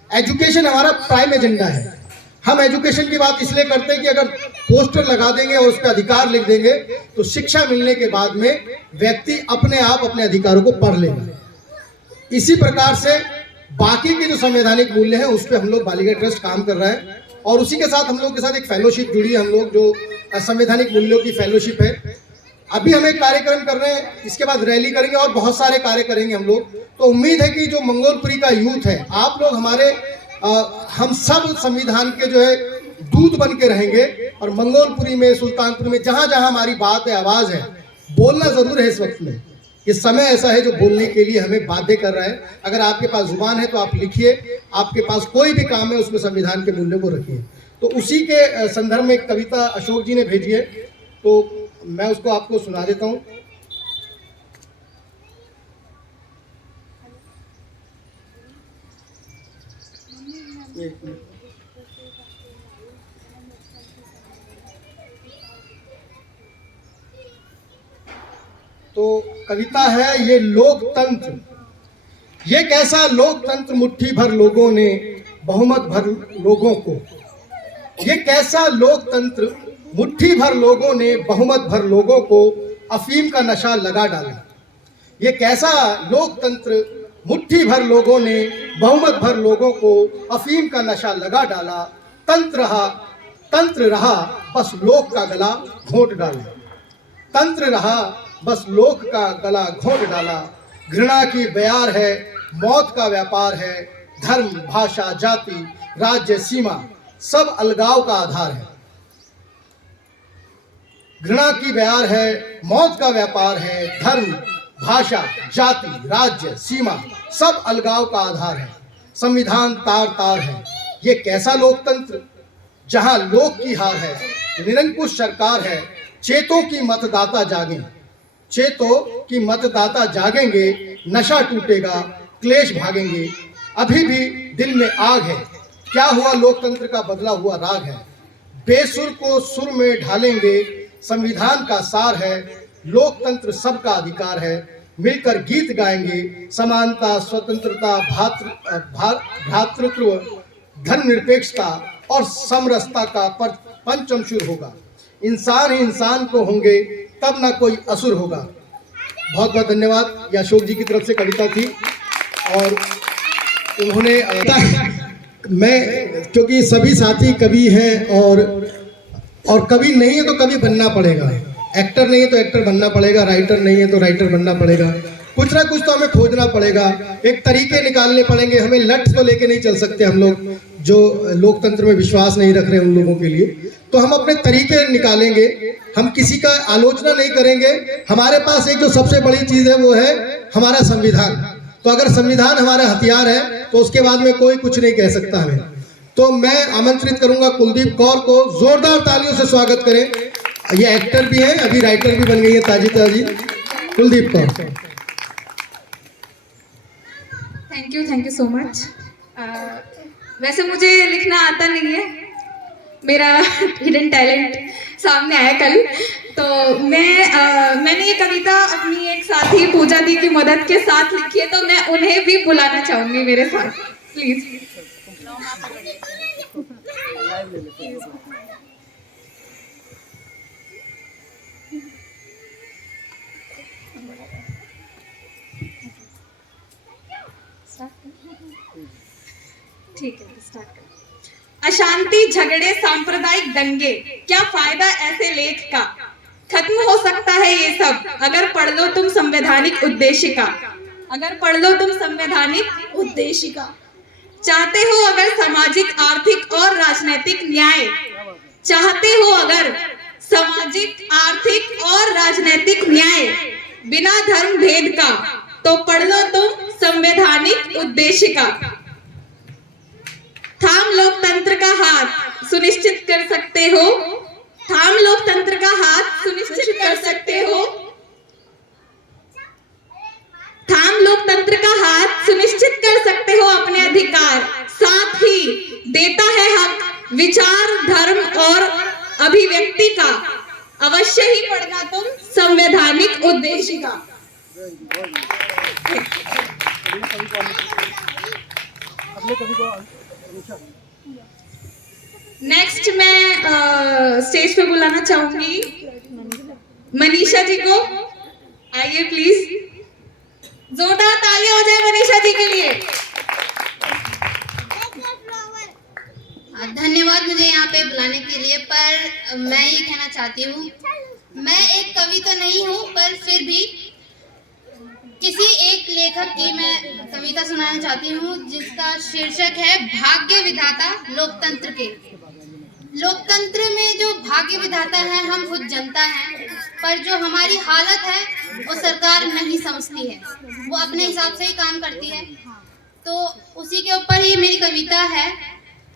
एजुकेशन हमारा प्राइम एजेंडा है। हम एजुकेशन की बात इसलिए करते हैं कि अगर पोस्टर लगा देंगे और उस पर अधिकार लिख देंगे तो शिक्षा मिलने के बाद में व्यक्ति अपने आप अपने अधिकारों को पढ़ लेगा। इसी प्रकार से बाकी के जो संवैधानिक मूल्य हैं उस पर हम लोग बालिका ट्रस्ट काम कर रहा है, और उसी के साथ हम लोग के साथ एक फेलोशिप जुड़ी है, हम लोग जो संवैधानिक मूल्यों की फेलोशिप है। अभी हम एक कार्यक्रम कर रहे हैं, इसके बाद रैली करेंगे और बहुत सारे कार्य करेंगे हम लोग। तो उम्मीद है कि जो मंगोलपुरी का यूथ है, आप लोग हमारे हम सब संविधान के जो है दूत बन के रहेंगे, और मंगोलपुरी में सुल्तानपुर में जहाँ जहाँ हमारी बात है आवाज़ है, बोलना ज़रूर है। इस वक्त में ये समय ऐसा है जो बोलने के लिए हमें बाध्य कर रहा है। अगर आपके पास जुबान है तो आप लिखिए, आपके पास कोई भी काम है उसमें संविधान के मूल्यों को रखिए। तो उसी के संदर्भ में एक कविता अशोक जी ने भेजी है, तो मैं उसको आपको सुना देता हूँ। तो कविता है ये लोकतंत्र, ये कैसा लोकतंत्र मुट्ठी भर लोगों ने बहुमत भर लोगों को, ये कैसा लोकतंत्र मुट्ठी भर लोगों ने बहुमत भर लोगों को अफीम का नशा लगा डाला। ये कैसा लोकतंत्र मुट्ठी भर लोगों ने बहुमत भर लोगों को अफीम का नशा लगा डाला। तंत्र रहा बस लोक का गला घोंट डाला, तंत्र रहा बस लोक का गला घोंट डाला। घृणा की बयार है, मौत का व्यापार है, धर्म भाषा जाति राज्य सीमा सब अलगाव का आधार है। घृणा की बयार है, मौत का व्यापार है, धर्म भाषा जाति राज्य सीमा सब अलगाव का आधार है। संविधान तार तार है, ये कैसा लोकतंत्र जहां लोक की हार है, निरंकुश सरकार है। चेतों की मतदाता जागें, चेतों की मतदाता जागेंगे, नशा टूटेगा क्लेश भागेंगे। अभी भी दिल में आग है, क्या हुआ लोकतंत्र का बदला हुआ राग है। बेसुर को सुर में ढालेंगे, संविधान का सार है। लोकतंत्र सबका अधिकार है, मिलकर गीत गाएंगे। समानता स्वतंत्रता भ्रातृत्व धर्मनिरपेक्षता और समरसता का पंचम सुर होगा। इंसान ही इंसान को होंगे तब ना कोई असुर होगा। बहुत बहुत धन्यवाद। ये अशोक जी की तरफ से कविता थी, और उन्होंने मैं क्योंकि सभी साथी कवि हैं और और कवि नहीं है तो कवि बनना पड़ेगा, एक्टर नहीं है तो एक्टर बनना पड़ेगा, राइटर नहीं है तो राइटर बनना पड़ेगा, कुछ ना कुछ तो हमें खोजना पड़ेगा, एक तरीके निकालने पड़ेंगे। हमें लट तो लेके नहीं चल सकते हम लोग जो लोकतंत्र में विश्वास नहीं रख रहे उन लोगों के लिए, तो हम अपने तरीके निकालेंगे, हम किसी का आलोचना नहीं करेंगे। हमारे पास एक जो सबसे बड़ी चीज़ है वो है हमारा संविधान। तो अगर संविधान हमारा हथियार है तो उसके बाद में कोई कुछ नहीं कह सकता हमें। तो मैं आमंत्रित करूंगा कुलदीप कौर को, जोरदार तालियों से स्वागत करें। ये एक्टर भी हैं, अभी राइटर भी बन गई है ताजी ताजी। Kuldeep Kaur. Thank you so much. वैसे मुझे लिखना आता नहीं है, मेरा हिडन टैलेंट सामने आया कल। तो मैंने ये कविता अपनी एक साथी पूजा दी की मदद के साथ लिखी है, तो मैं उन्हें भी बुलाना चाहूंगी मेरे साथ, प्लीज। ठीक है, स्टार्ट कर। अशांति, झगड़े, सांप्रदायिक दंगे, क्या फायदा ऐसे लेख का? खत्म हो सकता है ये सब अगर पढ़ लो तुम संवैधानिक उद्देशिका। अगर पढ़ लो तुम संवैधानिक उद्देशिका। चाहते हो अगर सामाजिक, आर्थिक और राजनीतिक न्याय, चाहते हो अगर सामाजिक, आर्थिक और राजनीतिक न्याय बिना धर्म भेद का, तो पढ़ लो तुम संवैधानिक उद्देशिका। थाम लोकतंत्र का हाथ सुनिश्चित कर सकते हो, थाम लोकतंत्र का हाथ सुनिश्चित कर सकते हो, थाम लोकतंत्र का हाथ सुनिश्चित कर सकते हो अपने अधिकार, साथ ही देता है हक विचार, धर्म और अभिव्यक्ति का। अवश्य ही पढ़ना तुम संवैधानिक उद्देशिका। नेक्स्ट मैं स्टेज पे बुलाना चाहूंगी मनीषा जी को। आइए प्लीज, जोरदार तालियां हो जाए मनीषा जी के लिए। धन्यवाद मुझे यहाँ पे बुलाने के लिए। पर मैं ये कहना चाहती हूँ, मैं एक कवि तो नहीं हूँ, पर फिर भी किसी एक लेखक की मैं कविता सुनाना चाहती हूँ, जिसका शीर्षक है भाग्य विधाता लोकतंत्र के। लोकतंत्र में जो भाग्य विधाता है हम खुद जनता हैं, पर जो हमारी हालत है वो सरकार नहीं समझती है, वो अपने हिसाब से ही काम करती है। तो उसी के ऊपर ही मेरी कविता है।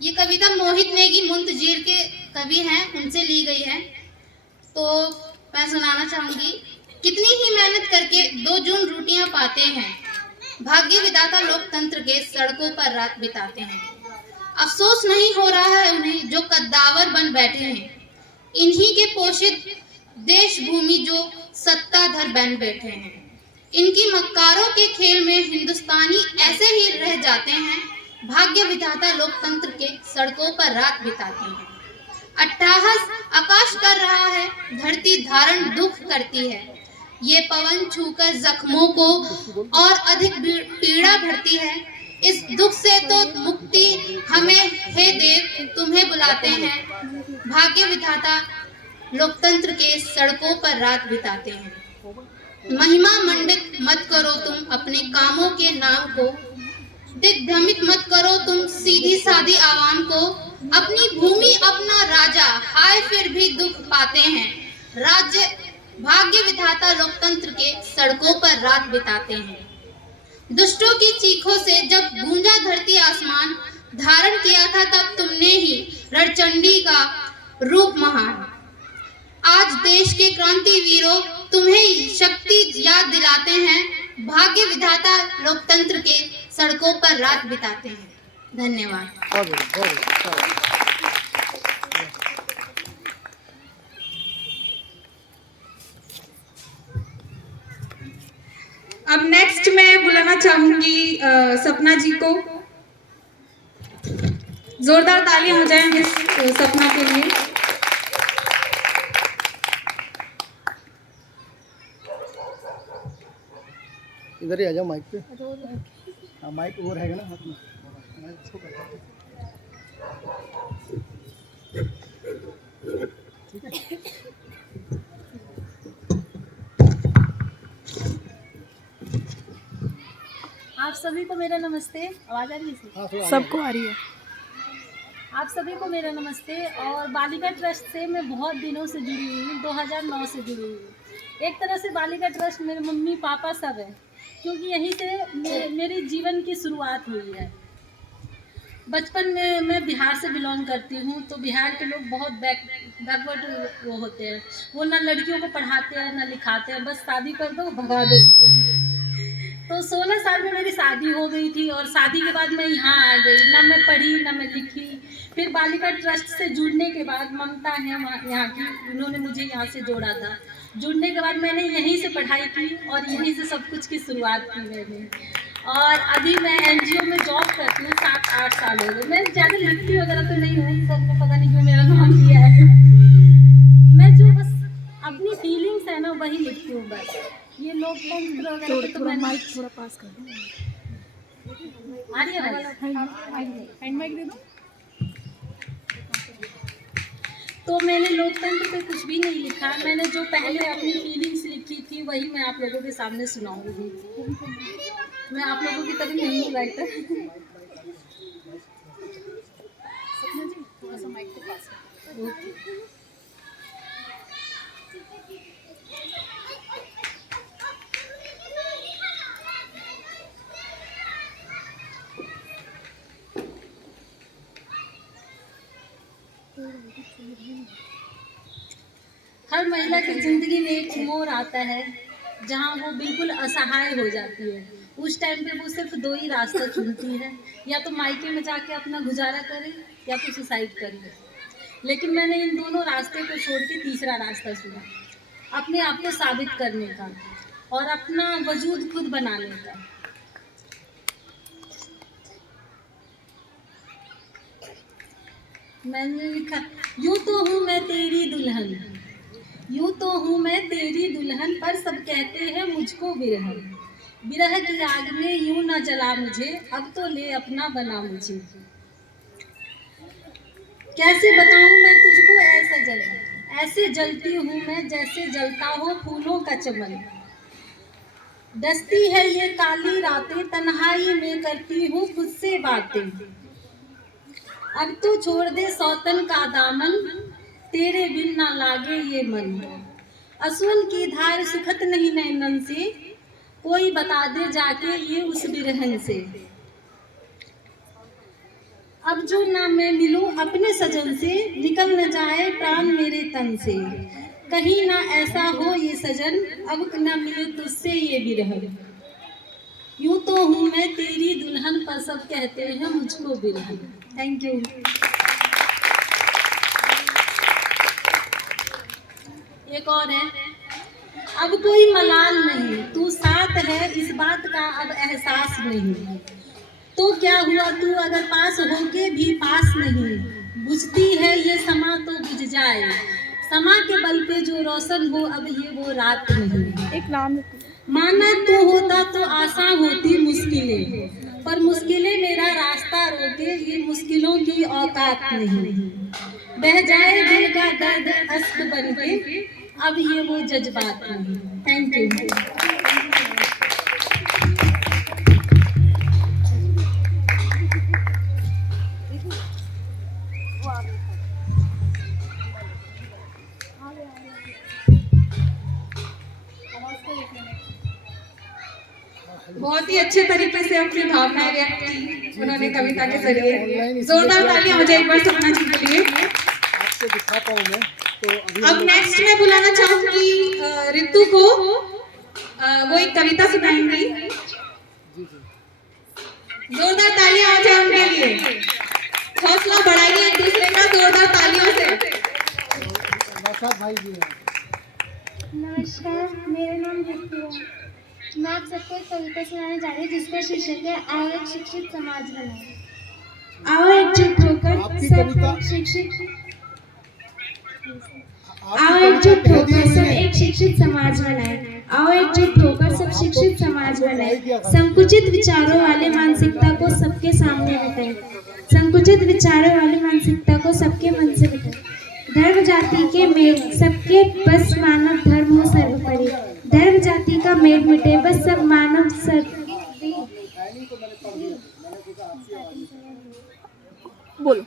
ये कविता मोहित नेगी मुंतजीर के कवि हैं, उनसे ली गई है। तो मैं सुनाना चाहूंगी। कितनी ही मेहनत करके 2 जून रोटियां पाते हैं, भाग्य विधाता लोकतंत्र के सड़कों पर रात बिताते हैं। अफसोस नहीं हो रहा है उन्हें जो कद्दावर बन बैठे हैं, इन्हीं के पोषित देश भूमि जो सत्ताधर बन बैठे हैं। इनकी मक्कारों के खेल में हिंदुस्तानी ऐसे ही रह जाते हैं, भाग्य विधाता लोकतंत्र के सड़कों पर रात बिताते हैं। अट्टहास आकाश कर रहा है, धरती धारण दुख करती है, ये पवन छूकर जख्मों को और अधिक पीड़ा भरती है। इस दुख से तो मुक्ति हमें हे देव तुम्हें बुलाते हैं, भाग्य विधाता लोकतंत्र के सड़कों पर रात बिताते हैं। महिमा मंडित मत करो तुम अपने कामों के नाम को, दिग्भ्रमित मत करो तुम सीधी सादी आवाम को। अपनी भूमि अपना राजा, हाय फिर भी दुख पाते हैं। राज्य भाग्य विधाता लोकतंत्र के सड़कों पर रात बिताते हैं। दुष्टों की चीखों से जब गूंजा धरती आसमान, धारण किया था तब तुमने ही रणचंडी का रूप महान। आज देश के क्रांति वीरों तुम्हें शक्ति याद दिलाते हैं, भाग्य विधाता लोकतंत्र के सड़कों पर रात बिताते हैं। धन्यवाद। अब नेक्स्ट मैं बुलाना चाहूंगी सपना जी को। जोरदार तालियां हो जाए मिस सपना के लिए। इधर ही आ जाओ माइक पे। हाँ, माइक वो रहेगा ना हाथ में, मैं इसको करता हूँ। सभी को मेरा नमस्ते। आवाज़ आ रही है? सबको आ रही है। आप सभी को मेरा नमस्ते। और बालिका ट्रस्ट से मैं बहुत दिनों से जुड़ी हुई हूँ, 2009 से जुड़ी हुई हूँ। एक तरह से बालिका ट्रस्ट मेरे मम्मी पापा सब है, क्योंकि यहीं से मेरी जीवन की शुरुआत हुई है। बचपन में मैं बिहार से बिलोंग करती हूँ, तो बिहार के लोग बहुत बैकवर्ड वो होते हैं। वो ना लड़कियों को पढ़ाते हैं ना लिखाते हैं, बस शादी कर दो भगा दो। तो 16 साल में मेरी शादी हो गई थी और शादी के बाद मैं यहाँ आ गई। ना मैं पढ़ी ना मैं लिखी। फिर बालिका ट्रस्ट से जुड़ने के बाद ममता है यहाँ की, उन्होंने मुझे यहाँ से जोड़ा था। जुड़ने के बाद मैंने यहीं से पढ़ाई की और यहीं से सब कुछ की शुरुआत की मैंने। और अभी मैं NGO में जॉब करती हूँ, 7-8 साल हो गए। मैं ज़्यादा लिखती वगैरह तो नहीं हूँ, सर ने पता नहीं क्यों मेरा नाम दिया है। मैं जो बस अपनी फीलिंग्स है ना वही लिखती हूँ बस। ये लोकतंत्र वगैरह तो मैं माइक थोड़ा पास कर दूँ। आ रही है? हैंड माइक दे दो। तो मैंने लोकतंत्र पे कुछ भी नहीं लिखा। मैंने जो पहले अपनी फीलिंग्स लिखी थी वही मैं आप लोगों के सामने सुनाऊंगी। मैं आप लोगों की तरह नहीं हूँ राइटर। सपना जी थोड़ा सा माइक को पास कर। हर महिला की जिंदगी में एक मोड़ आता है जहाँ वो बिल्कुल असहाय हो जाती है। उस टाइम पे वो सिर्फ 2 ही रास्ता चुनती है, या तो मायके में जाके अपना गुजारा करे या तो सुसाइड करे। लेकिन मैंने इन दोनों रास्ते को छोड़ के तीसरा रास्ता चुना, अपने आप को साबित करने का और अपना वजूद खुद बनाने का। मैंने लिखा, यूं तो हूँ मैं तेरी दुल्हन, यूं तो हूँ मैं तेरी दुल्हन, पर सब कहते हैं मुझको विरहन। विरह की आग में यूं न जला मुझे, अब तो ले अपना बना मुझे। कैसे बताऊं मैं तुझको ऐसा जल, ऐसे जलती हूँ मैं जैसे जलता हो फूलों का चमन। डसती है ये काली रातें, तन्हाई में करती हूँ खुद से बातें। अब तो छोड़ दे सौतन का दामन, तेरे बिन ना लागे ये मन। असुवन की धार सुखत नहीं नैनन से, कोई बता दे जाके ये उस बिरहन से। अब जो ना मैं मिलूं अपने सजन से, निकल न जाए प्राण मेरे तन से। कहीं ना ऐसा हो ये सजन, अब ना मिले तुझसे ये बिरहन। यूं तो हूँ मैं तेरी दुल्हन, पर सब कहते हैं मुझको बिरहन। Thank you. एक और है, अब कोई मलाल नहीं, तू साथ है इस बात का अब एहसास नहीं। तो क्या हुआ तू अगर पास होके भी पास नहीं। बुझती है ये समा तो बुझ जाए, समा के बल पे जो रोशन हो अब ये वो रात नहीं। एक नाम माना तू होता तो आसान होती मुश्किलें, पर मुश्किलें मेरा रास्ता रोके, ये मुश्किलों की औकात नहीं। बह जाए दिल का दर्द अश्क बन के, अब ये वो जज्बात नहीं। Thank you. बहुत ही अच्छे तरीके से अपनी भावनाएं व्यक्त की उन्होंने कविता के जरिए। जोरदार तालियां हो जाए एक बार सपना जी के लिए। आपको दिखाता हूँ मैं। तो अब नेक्स्ट मैं बुलाना चाहूंगी रितु को, वो एक कविता सुनाएंगी। जोरदार तालियां हो जाए उनके लिए। हौसला बढ़ाइए एक दूसरे का जोरदार तालियों से। भाई जी नमस्कार, मेरा नाम रितु है। मैं आप सबको एक कविता सुनाने जा रही हूँ जिसका शीर्षक है आओ एक शिक्षित समाज बनाए। आओ एकजुट होकर सब शिक्षित, आओ एकजुट होकर सब एक शिक्षित समाज बनाए। आओ एकजुट होकर सब शिक्षित समाज बनाए। संकुचित विचारों वाले मानसिकता को सबके सामने बिठाए। संकुचित विचारों वाली मानसिकता को सबके मन से बिठाए। धर्म जाति के मेल सबके बस मानव धर्म हो सर्वोपरि। धर्म जाति का मेल मिटे बस सब मानव सर्व। बोलो।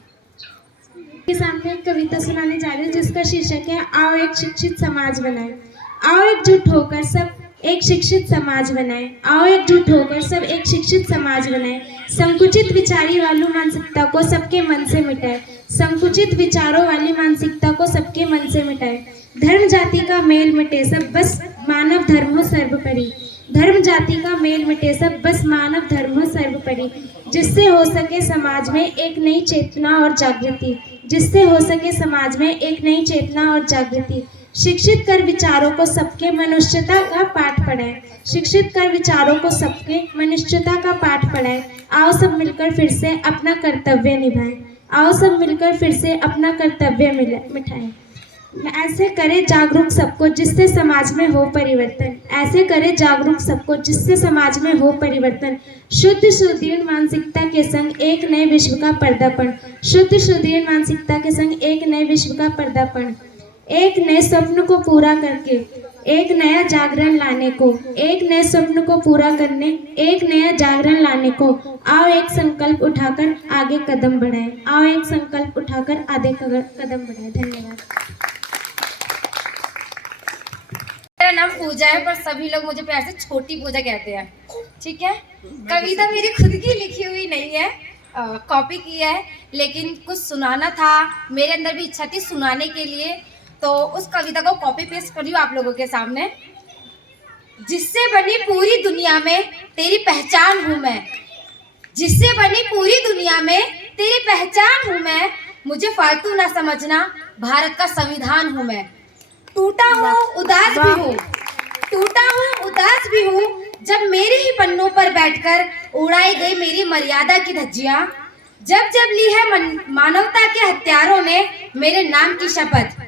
के सामने एक कविता सुनाने जा रही हूँ जिसका शीर्षक है आओ एक शिक्षित समाज बनाएं। आओ एकजुट होकर सब एक शिक्षित समाज बनाएं। आओ एकजुट होकर सब एक शिक्षित समाज बनाएं। संकुचित विचारी वाली मानसिकता को सबके मन से मिटाएं। संकुचित विचारों वाली मानसिकता को सबके मन से मिटाएं। धर्म जाति का मेल मिटे सब बस मानव धर्म हो सर्वोपरि। धर्म जाति का मेल मिटे सब बस मानव धर्म हो सर्वोपरि। जिससे हो सके समाज में एक नई चेतना और जागृति। जिससे हो सके समाज में एक नई चेतना और जागृति। शिक्षित कर विचारों को सबके मनुष्यता का पाठ पढ़ाएं। शिक्षित कर विचारों को सबके मनुष्यता का पाठ पढ़ाएं। आओ सब मिलकर फिर से अपना कर्तव्य निभाएं। आओ सब मिलकर फिर से अपना कर्तव्य मिटाएं। ऐसे करे जागरूक सबको जिससे समाज में हो परिवर्तन। ऐसे करे जागरूक सबको जिससे समाज में हो परिवर्तन। शुद्ध सुदृढ़ मानसिकता के संग एक नए विश्व का पर्दापण। शुद्ध सुदृढ़ मानसिकता के संग एक नए विश्व का पर्दापण। एक नए स्वप्न को पूरा करके एक नया जागरण लाने को। एक नए स्वप्न को पूरा करने एक नया जागरण लाने को। आओ एक संकल्प उठाकर आगे कदम बढ़ाएं। आओ एक संकल्प उठाकर आगे कदम बढ़ाएं। धन्यवाद। मेरा नाम पूजा है पर सभी लोग मुझे प्यार से छोटी पूजा कहते हैं। ठीक है, कविता मेरी खुद की लिखी हुई नहीं है, कॉपी की है, लेकिन कुछ सुनाना था, मेरे अंदर भी इच्छा थी सुनाने के लिए, तो उस कविता को कॉपी पेस्ट कर रही हूँ आप लोगों के सामने। जिससे बनी पूरी दुनिया में तेरी पहचान हूँ मैं। जिससे बनी पूरी दुनिया में तेरी पहचान हूँ मैं। मुझे फालतू ना समझना, भारत का संविधान हूँ मैं। टूटा हूँ उदास भी हूँ, टूटा हूँ उदास भी हूँ, जब मेरे ही पन्नों पर बैठकर उड़ाई गई मेरी मर्यादा की धज्जियाँ। जब जब ली है मानवता के हत्यारों ने मेरे नाम की शपथ,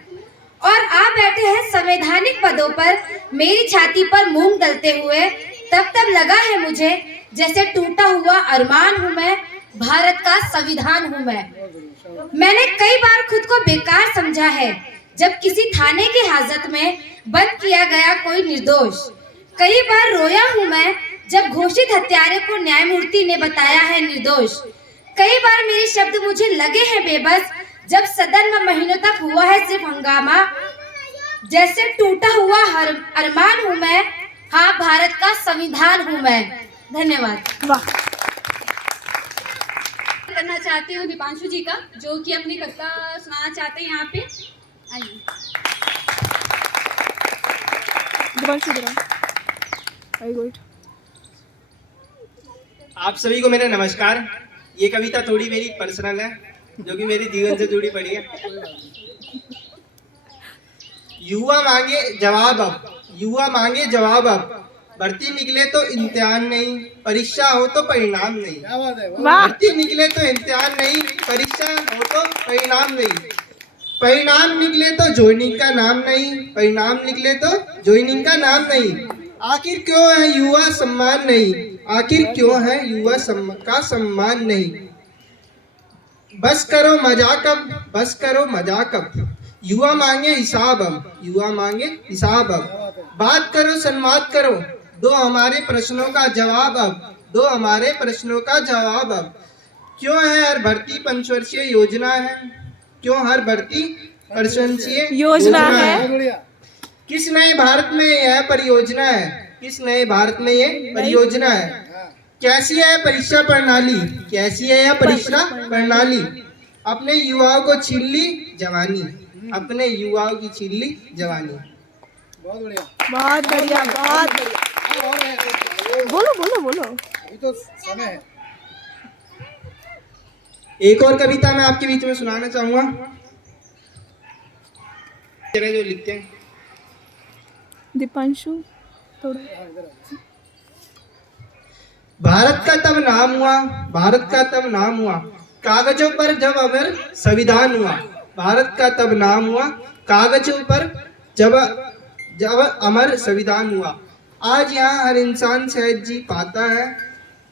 और आ बैठे हैं संवैधानिक पदों पर मेरी छाती पर मूंग दलते हुए, तब तब लगा है मुझे जैसे टूटा हुआ अरमान हूँ मैं, भारत का संविधान हूँ मैं। मैंने कई बार खुद को बेकार समझा है जब किसी थाने की हाजत में बंद किया गया कोई निर्दोष। कई बार रोया हूँ मैं जब घोषित हत्यारे को न्यायमूर्ति ने बताया है निर्दोष। कई बार मेरे शब्द मुझे लगे हैं बेबस जब सदन में महीनों तक हुआ है सिर्फ हंगामा। जैसे टूटा हुआ अरमान हूँ मैं, हाँ भारत का संविधान हूँ मैं। धन्यवाद। करना चाहती हूँ दीपांशु जी का, जो कि अपनी कविता सुनाना चाहते हैं यहाँ पे। आइए दीपांशु, वेरी गुड। आप सभी को मेरा नमस्कार। ये कविता थोड़ी मेरी पर्सनल है, जो कि मेरे जीवन से जुड़ी पड़ी है। युवा मांगे जवाब अब, युवा मांगे जवाब अब। भर्ती निकले तो इम्तिहान नहीं, परीक्षा हो तो परिणाम नहीं। भर्ती निकले तो इम्तिहान नहीं, परीक्षा हो तो परिणाम नहीं। परिणाम निकले तो ज्वाइनिंग का नाम नहीं, परिणाम निकले तो ज्वाइनिंग का नाम नहीं। आखिर क्यों है युवा सम्मान नहीं, आखिर क्यों है युवा का सम्मान नहीं। बस करो मजाक अब, बस करो मजाक अब। युवा मांगे हिसाब अब, युवा मांगे हिसाब अब। बात करो संवाद करो, दो हमारे प्रश्नों का जवाब अब, दो हमारे प्रश्नों का जवाब अब। क्यों है हर भर्ती पंचवर्षीय योजना है, क्यों हर भर्ती पंचवर्षीय योजना है। किस नए भारत में यह परियोजना है, किस नए भारत में ये परियोजना है। कैसी है परीक्षा प्रणाली, कैसी है यह परीक्षा प्रणाली। अपने युवाओं को छीन ली जवानी, अपने युवाओं की छीन ली जवानी। बहुत बढ़िया, बहुत बढ़िया, बहुत बढ़िया। बोलो बोलो बोलो, अभी तो समय है। एक और कविता मैं आपके बीच में सुनाना चाहूंगा, जो लिखते हैं दीपांशु थोड़ा। भारत का तब नाम हुआ, भारत का तब नाम हुआ, कागजों पर जब अमर संविधान हुआ। भारत का तब नाम हुआ, कागजों पर जब अमर संविधान हुआ। आज यहाँ हर इंसान सहज जी पाता है,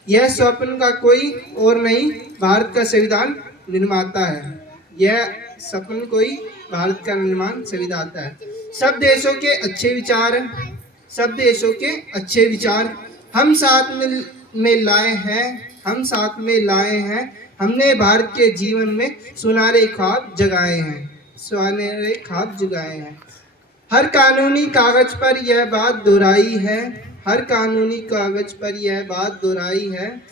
यह स्वप्न का कोई और नहीं, भारत का संविधान निर्माता है। यह सपन कोई भारत का निर्माण संविधाता है। सब देशों के अच्छे विचार, सब देशों के अच्छे विचार हम साथ में लाए हैं, हम साथ में लाए हैं, हमने भारत के जीवन में सुनहरे ख्वाब जगाए हैं। हर कानूनी कागज पर यह बात दोहराई है, हर कानूनी कागज पर यह बात दोहराई है।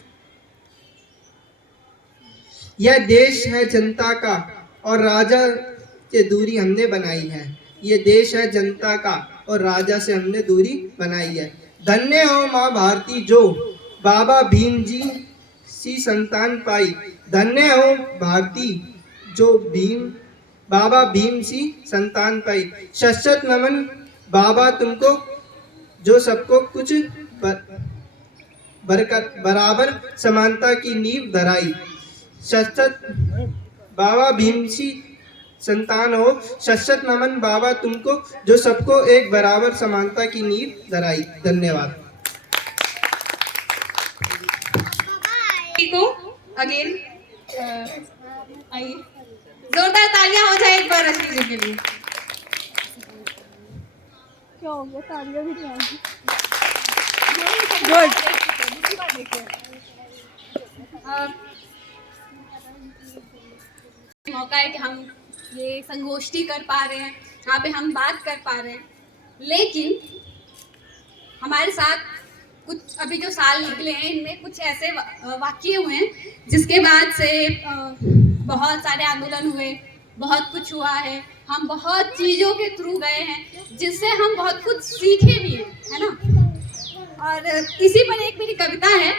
यह देश है जनता का और राजा से दूरी हमने बनाई है। ये देश है जनता का और राजा से हमने दूरी बनाई है। धन्य हो माँ भारती जो बाबा भीम जी सी संतान पाई। धन्य हो भारती जो बाबा भीम सी संतान पाई। शत नमन बाबा तुमको जो सबको कुछ बराबर समानता की नींव धराई। शत बाबा भीम सी संतान हो, शत नमन बाबा तुमको जो सबको एक बराबर समानता की नींव धराई। धन्यवाद। को अगेन आइए, जोरदार तालियां हो जाए एक बार रश्मि जी के लिए। क्या हो गया, तालियां भी नहीं आएंगी। गुड। मौका है कि हम ये संगोष्ठी कर पा रहे हैं, यहाँ पे हम बात कर पा रहे हैं, लेकिन हमारे साथ कुछ अभी जो साल निकले हैं इनमें कुछ ऐसे वाक़ये हुए हैं जिसके बाद से बहुत सारे आंदोलन हुए, बहुत कुछ हुआ है, हम बहुत चीज़ों के थ्रू गए हैं जिससे हम बहुत कुछ सीखे भी हैं, है ना। और इसी पर एक मेरी कविता है।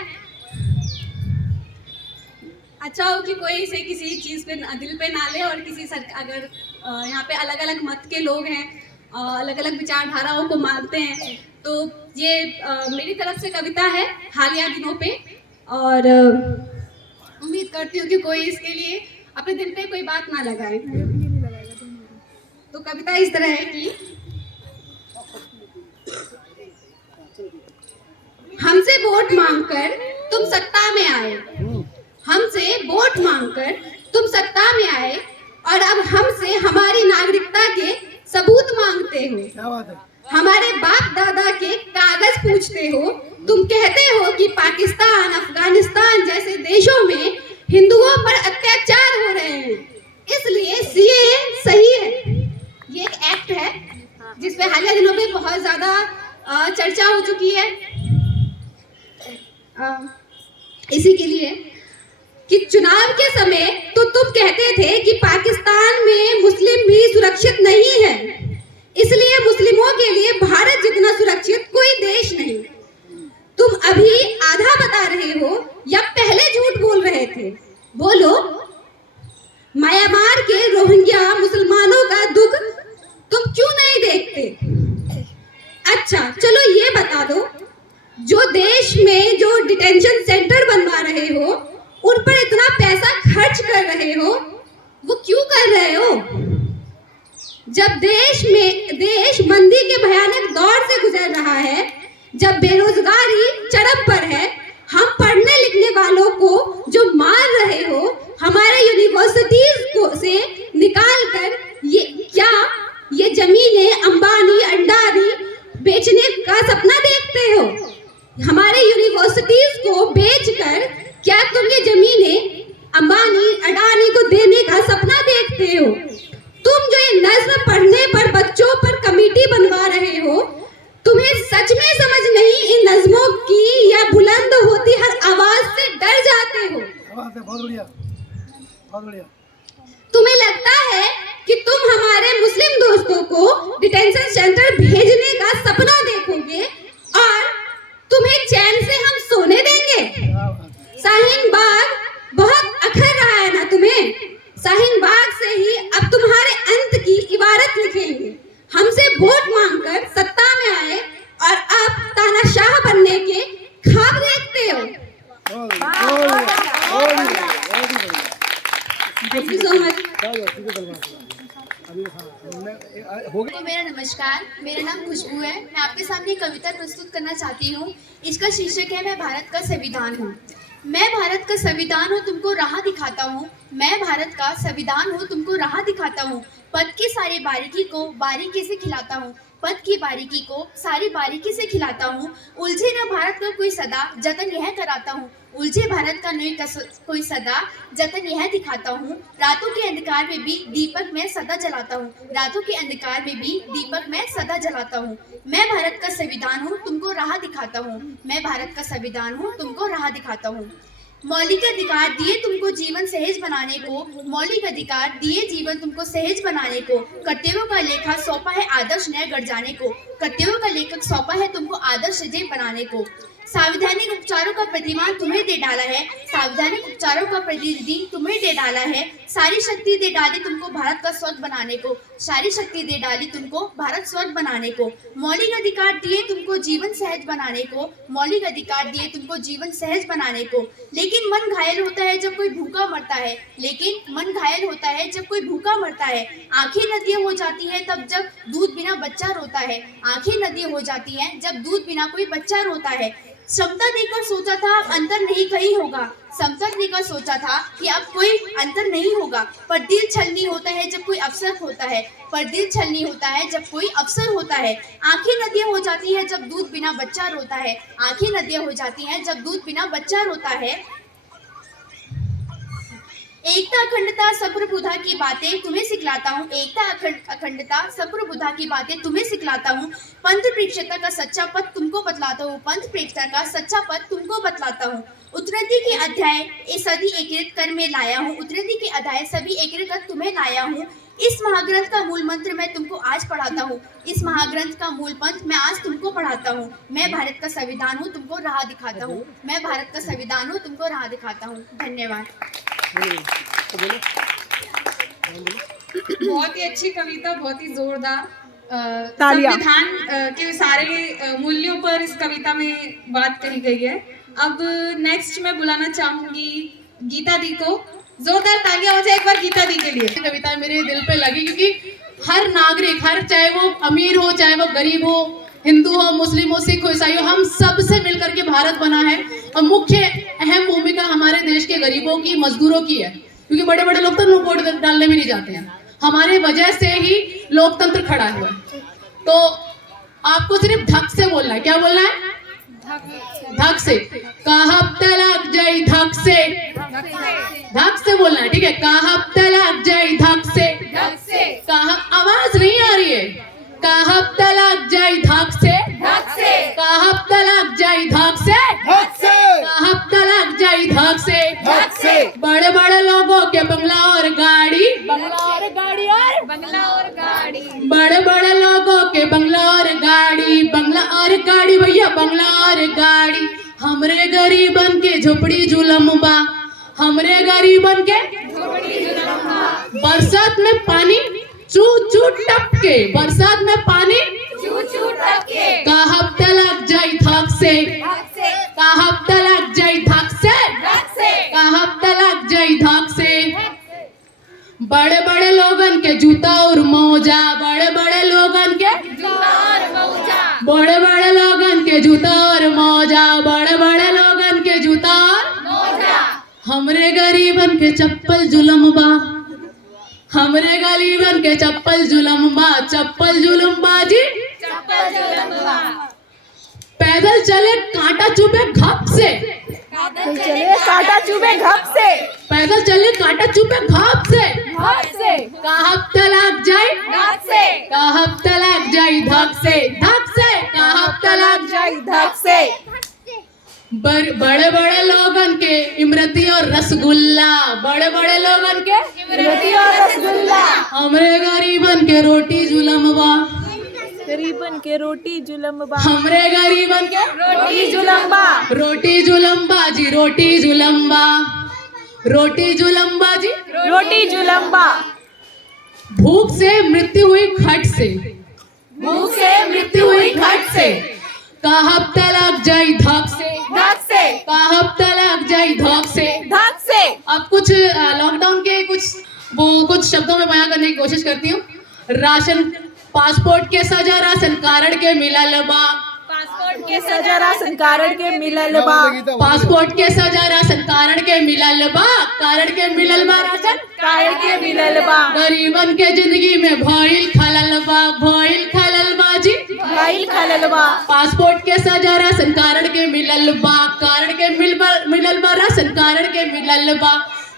अच्छा हो कि कोई इसे किसी चीज़ पे दिल पे ना ले, और किसी अगर यहाँ पे अलग अलग मत के लोग हैं, अलग अलग विचारधाराओं को मानते हैं, तो ये मेरी तरफ से कविता है हालिया दिनों पे। और उम्मीद करती हूँ कि कोई इसके लिए अपने दिल पे कोई बात ना लगाए। तो कविता इस तरह है कि हमसे वोट मांगकर तुम सत्ता में आए, हमसे वोट मांगकर तुम सत्ता में आए, और अब हमसे हमारी नागरिकता के सबूत मांगते हो। हमारे बाप दादा के कागज पूछते हो। तुम कहते हो कि पाकिस्तान, अफगानिस्तान जैसे देशों में हिंदुओं पर अत्याचार हो रहे हैं, इसलिए सीएए सही है। ये एक एक्ट है जिसपे हालिया दिनों में बहुत ज्यादा चर्चा हो चुकी है। इसी के लिए कि चुनाव के समय तो तुम कहते थे कि पाकिस्तान में मुस्लिम भी सुरक्षित नहीं है, इसलिए मुस्लिमों के लिए भारत जितना सुरक्षित कोई देश नहीं। तुम अभी आधा बता रहे हो या पहले झूठ बोल रहे थे? बोलो। म्यांमार के रोहिंग्या मुसलमानों का दुख तुम क्यों नहीं देखते? अच्छा चलो ये बता दो, जो देश में जो डिटेंशन सेंटर बनवा रहे हो, उन पर इतना पैसा खर्च कर रहे हो, वो क्यों कर रहे हो? जब देश मंदी के भयानक दौर से गुजर रहा है, जब बेरोजगारी चरम पर है, हम पढ़ने लिखने वालों को जो मार रहे हो, हमारे यूनिवर्सिटीज को से निकाल कर ये जमीनें अंबानी अडानी बेचने का सपना देखते हो? हमारे यूनिवर्सिटीज को बेचकर क्या तुम ये जमीनें अंबानी अडानी को देने का सपना देखते हो? तुम जो ये नज्म पढ़ने पर बच्चों पर कमेटी बनवा रहे हो, तुम्हें सच में समझ नहीं इन नज्मों की, या बुलंद होती हर आवाज से डर जाते हो? बहुत बढ़िया, बहुत बढ़िया। तुम्हें लगता है कि तुम हमारे मुस्लिम दोस्तों को डिटेंशन सेंटर भेजने का सपना देखोगे और तुम्हें चैन से हम सोने देंगे? शाहीन बाग बहुत अखर रहा है ना तुम्हें? शाहीन बाग से ही अब तुम्हारे अंत की इबारत लिखेंगे। हमसे वोट मांगकर सत्ता में आए और अब तानाशाह बनने के ख्वाब देखते हो। Thank you so much. मेरा नमस्कार, मेरा नाम खुशबू है। मैं आपके सामने कविता प्रस्तुत करना चाहती हूँ। इसका शीर्षक है मैं भारत का संविधान हूँ। मैं भारत का संविधान हूँ, तुमको राह दिखाता हूँ। मैं भारत का संविधान हूँ, तुमको राह दिखाता हूँ। पद की सारी बारीकी को बारीकी से खिलाता हूँ। पद की बारीकी को सारी बारीकी से खिलाता हूँ। उलझे न भारत का कोई सदा जतन यह कराता हूँ। उलझे भारत का नहीं कोई सदा जतन यह दिखाता हूँ। रातों के अंधकार में भी दीपक मैं सदा जलाता हूँ। रातों के अंधकार में भी दीपक मैं सदा जलाता हूँ। मैं भारत का संविधान हूँ, तुमको राह दिखाता हूँ। मैं भारत का संविधान हूँ, तुमको राह दिखाता हूँ। मौलिक अधिकार दिए तुमको जीवन सहज बनाने को। मौलिक अधिकार दिए जीवन तुमको सहज बनाने को। कर्तव्यों का लेखा सौंपा है आदर्श न्याय गढ़ जाने को। कर्तव्यों का लेखक सौंपा है तुमको आदर्श जय बनाने को। संवैधानिक उपचारों का प्रतिमान तुम्हें दे डाला है। संवैधानिक उपचारों का प्रतिनिधि तुम्हें दे डाला है। सारी शक्ति दे डाली तुमको भारत का स्वर्ग बनाने को। सारी शक्ति दे डाली तुमको भारत स्वर्ग बनाने को। मौलिक अधिकार दिए तुमको जीवन सहज बनाने को। मौलिक अधिकार दिए तुमको जीवन सहज बनाने को। लेकिन मन घायल होता है जब कोई भूखा मरता है। लेकिन मन घायल होता है जब कोई भूखा मरता है। आंखें नदियां हो जाती है तब जब दूध बिना बच्चा रोता है। आंखें नदियां हो जाती हैं जब दूध बिना कोई बच्चा रोता है। समता देकर सोचा था अब अंतर नहीं कहीं होगा। समता देकर सोचा था कि अब कोई अंतर नहीं होगा। पर दिल छलनी होता है जब कोई अवसर होता है। पर दिल छलनी होता है जब कोई अवसर होता है। आंखें नदियां हो जाती हैं जब दूध बिना बच्चा रोता है। आंखें नदियां हो जाती हैं जब दूध बिना बच्चा रोता है। एकता अखंडता सर्वप्रभुता की बातें तुम्हें सिखलाता हूँ। एकता अखंडता सर्वप्रभुता की बातें तुम्हें सिखलाता हूँ। पंथ प्रेक्षता का सच्चा पथ तुमको बतलाता हूँ। पंथ प्रेक्षता का सच्चा पथ तुमको बतलाता हूँ। उत्तराधि के अध्याय सभी एकीकृत कर में लाया हूँ। उत्तराधि के अध्याय सभी एकीकृत कर तुम्हें लाया हूँ। इस महाग्रंथ का मूल मंत्र मैं तुमको आज पढ़ाता हूँ। इस महाग्रंथ का मूल मंत्र मैं आज तुमको पढ़ाता हूँ। मैं भारत का संविधान हूँ, तुमको राह दिखाता हूँ। मैं भारत का संविधान हूँ, तुमको राह दिखाता हूँ। धन्यवाद। बहुत ही अच्छी कविता, बहुत ही जोरदार। संविधान के सारे मूल्यों पर इस कविता में बात करी गई है। अब नेक्स्ट मैं बुलाना चाहूंगी गीता दी को। जोरदार तालियां हो जाए एक बार गीता दी के लिए। कविता मेरे दिल पे लगी क्योंकि हर नागरिक, हर चाहे वो अमीर हो चाहे वो गरीब हो, हिंदू हो, मुस्लिम हो, सिख हो, ईसाई हो, हम सब से मिलकर के भारत बना है। और मुख्य अहम भूमिका हमारे देश के गरीबों की, मजदूरों की है, क्योंकि बड़े बड़े लोग तो वोट डालने भी नहीं जाते हैं। हमारे वजह से ही लोकतंत्र खड़ा हुआ है। तो आपको सिर्फ धक से बोलना है। क्या बोलना है? धक से। कहब तलक जय धक से। धक से बोलना है, ठीक है? कहब तलक जय धक से। कहब, आवाज नहीं आ रही है। कहब तलक जय धक से। कहब तलक जय धक से। कहब तलक जय धक से। बड़े बड़े लोगों के बंगला और गाड़ी, बंगला और गाड़ी और बंगला और गाड़ी, बड़े बड़े लोगों के बंगला और गाड़ी, बंगला और गाड़ी भैया, बंगला और गाड़ी। हमरे गरीबन के झोपड़ी जुलमबा, हमरे गरीबन के झोपड़ी जुलमबा। बरसात में पानी चू चू टपके, बरसात में पानी चू चू टपके। कहब तलक जय धक से। कहब तलक जय धक से। कहब तलक जय धक से। बड़े बड़े लोगन के जूता और मोजा, बड़े बड़े लोगन के जूता और मोजा, बड़े बड़े लोगन के जूता और मोजा, बड़े बड़े लोगन के जूता और मोजा। हमरे गरीबन के चप्पल जुलमबा, हमरे गरीबन के चप्पल जुलमबा, चप्पल जुलमबा जी, चप्पल जुलमबा। पैदल चले कांटा चुभे घप से, पैदल चले कांटा चुभे घप से, पैदल चले कांटा चुभे घप से, घप से। कहब तलक जय धक से। कहब तलक जय धक से। धक से। कहब तलक जय धक से। बड़े बड़े लोगन के इमरती और रसगुल्ला, बड़े बड़े लोगन के इमरती और रसगुल्ला। हमरे गरीबन के रोटी जुलमबा, गरीबन के रोटी जुलमबा, हमरे गरीबन के रोटी जुलमबा। रोटी जुलमबा जी, रोटी जुलमबा, रोटी जुलमबा जी, रोटी जुलमबा। भूख से मृत्यु हुई घट से, भूख से मृत्यु हुई घट से। कहब तलक जय धक से। धक से। कहब तलक जय धक से। धक से। अब कुछ लॉकडाउन के कुछ शब्दों में बयां करने की कोशिश करती हूँ। राशन, पासपोर्ट के सजा राशन कार्ड के मिलल बा, पासपोर्ट के सजा राशन कार्ड के मिलल बा, पासपोर्ट के सजा राशन कार्ड के मिलल बा, कार्ड के मिलल बा, राशन कार्ड के मिलल बा। गरीबन के जिंदगी में भइल खलल बा, भइल खलल बा जी, भइल खलल बा। पासपोर्ट के सजा राशन कारण के मिलल बा, कारण के मिलल बा राशन कारण के मिलल बा।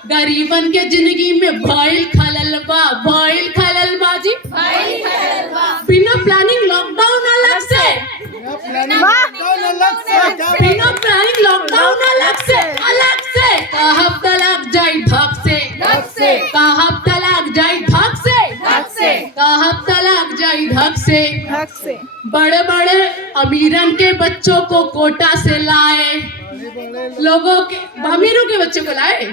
गरीबन के जिंदगी में भइल खलल बा जी, बिना प्लानिंग लॉकडाउन अलग से, बिना प्लानिंग लॉकडाउन अलग से कहब तलाक जाई धक से, कहब तलाक जाई धक से, कहब तलाक जाई धक से। बड़े बड़े अमीरन के बच्चों को कोटा से लाए, लोगों के अमीरों के बच्चों को लाए,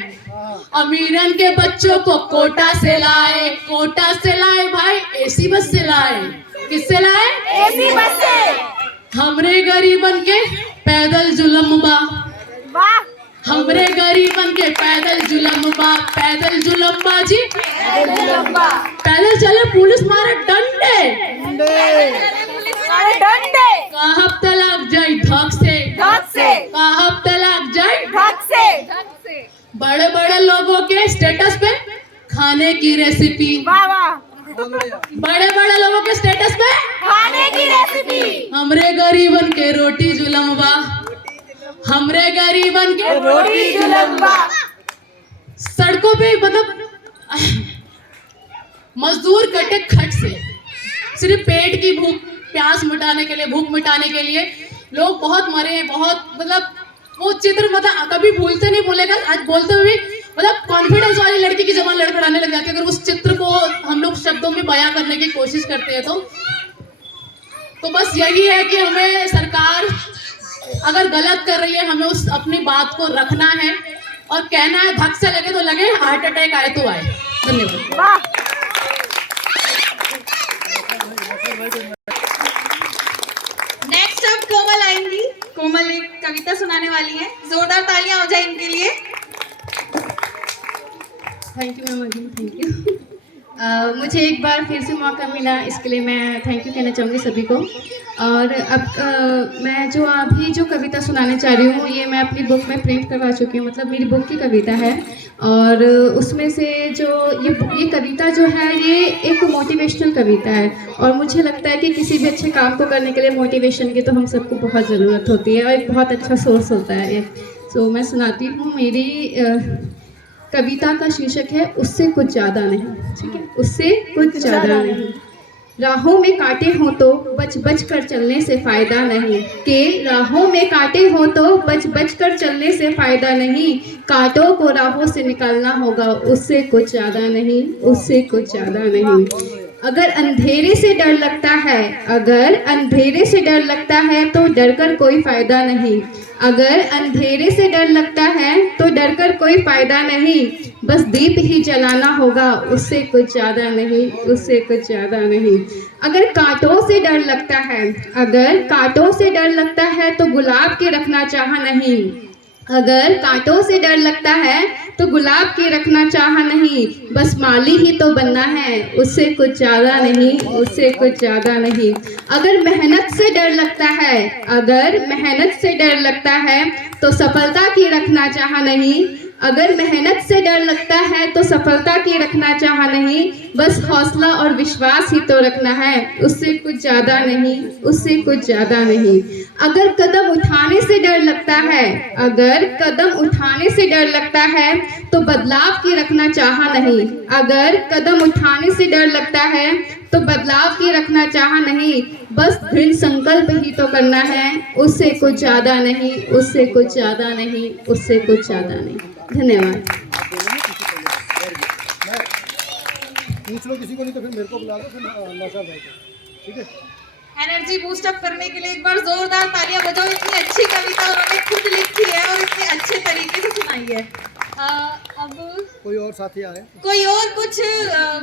अमीरन के बच्चों को कोटा से लाए भाई, एसी बस से लाए। किससे लाए? एसी बस से। हमरे गरीबन के पैदल जुलम बा, हमरे गरीबन के पैदल जुलम बा जी, पैदल चले पुलिस मारे डंडे, कहब तलाक जाई धक से, कहब तलाक जाई धक से। बड़े बड़े लोगों के स्टेटस पे खाने की रेसिपी, बड़े बड़े लोगों के स्टेटस पे खाने की रेसिपी। हमरे गरीबन के रोटी जुलम बा, हमरे गरीबन के रोटी जुलम बा। सड़कों पे मतलब मजदूर कटे खट से, सिर्फ पेट की भूख प्यास मिटाने के लिए, भूख मिटाने के लिए लोग बहुत मरे हैं, बहुत मतलब वो चित्र मतलब कभी भूलते नहीं भूलेगा। आज बोलते हुए मतलब कॉन्फिडेंस वाली लड़की की जबान लड़खड़ाने लग जाती है अगर उस चित्र को हम लोग शब्दों में बयां करने की कोशिश करते हैं तो बस यही है कि हमें सरकार अगर गलत कर रही है, हमें उस अपनी बात को रखना है और कहना है, धक से लगे तो लगे, हार्ट अटैक आए तो आए। धन्यवाद। नेक्स्ट अब कोमल आएंगी। कोमल एक कविता सुनाने वाली है, जोरदार तालियां हो जाए इनके लिए। Thank you ma'am, thank you. मुझे एक बार फिर से मौका मिला, इसके लिए मैं थैंक यू कहना चाहूँगी सभी को। और अब मैं जो अभी जो कविता सुनाने चाह रही हूँ, ये मैं अपनी बुक में प्रिंट करवा चुकी हूँ, मतलब मेरी बुक की कविता है। और उसमें से जो ये कविता जो है, ये एक मोटिवेशनल कविता है। और मुझे लगता है कि किसी भी अच्छे काम को करने के लिए मोटिवेशन की तो हम सबको बहुत ज़रूरत होती है और एक बहुत अच्छा सोर्स होता है ये। सो मैं सुनाती हूँ। मेरी कविता का शीर्षक है उससे कुछ ज़्यादा नहीं। ठीक है, उससे कुछ ज़्यादा नहीं। राहों में कांटे हों तो बच बच कर चलने से फ़ायदा नहीं, कि राहों में कांटे हों तो बच बच कर चलने से फ़ायदा नहीं, कांटों को राहों से निकालना होगा, उससे कुछ ज़्यादा नहीं, उससे कुछ ज़्यादा नहीं। अगर अंधेरे से डर लगता है, अगर अंधेरे से डर लगता है तो डर कर कोई फ़ायदा नहीं, अगर अंधेरे से डर लगता है तो डर कर कोई फ़ायदा नहीं, बस दीप ही जलाना होगा, उससे कुछ ज़्यादा नहीं, उससे कुछ ज़्यादा नहीं। अगर कांटों से डर लगता है, अगर कांटों से डर लगता है तो गुलाब के रखना चाह नहीं, अगर कांटों से डर लगता है तो गुलाब के रखना चाह नहीं, बस माली ही तो बनना है, उससे कुछ ज़्यादा नहीं, उससे कुछ ज़्यादा नहीं। अगर मेहनत से डर लगता है, अगर मेहनत से डर लगता है तो सफलता की रखना चाह नहीं, अगर मेहनत से डर लगता है तो सफलता की रखना चाह नहीं, बस हौसला और विश्वास ही तो रखना है, उससे कुछ ज़्यादा नहीं, उससे कुछ ज़्यादा नहीं। अगर कदम उठाने से डर लगता है, अगर कदम उठाने से डर लगता है तो बदलाव की रखना चाह नहीं, अगर कदम उठाने से डर लगता है तो बदलाव की रखना चाह नहीं, बस दृढ़ संकल्प ही तो करना है, उससे कुछ ज़्यादा नहीं, उससे कुछ ज़्यादा नहीं, उससे कुछ ज़्यादा नहीं। धन्यवाद। पूछ लो किसी को, नहीं तो फिर मेरे को बुला लो, फिर नशा बैठो। ठीक है, एनर्जी बूस्ट अप करने के लिए एक बार जोरदार तालियां बजाओ। इतनी अच्छी कविता उन्होंने खुद लिखी है और इतने अच्छे तरीके से सुनाई है। अब कोई और साथी आए, कोई और कुछ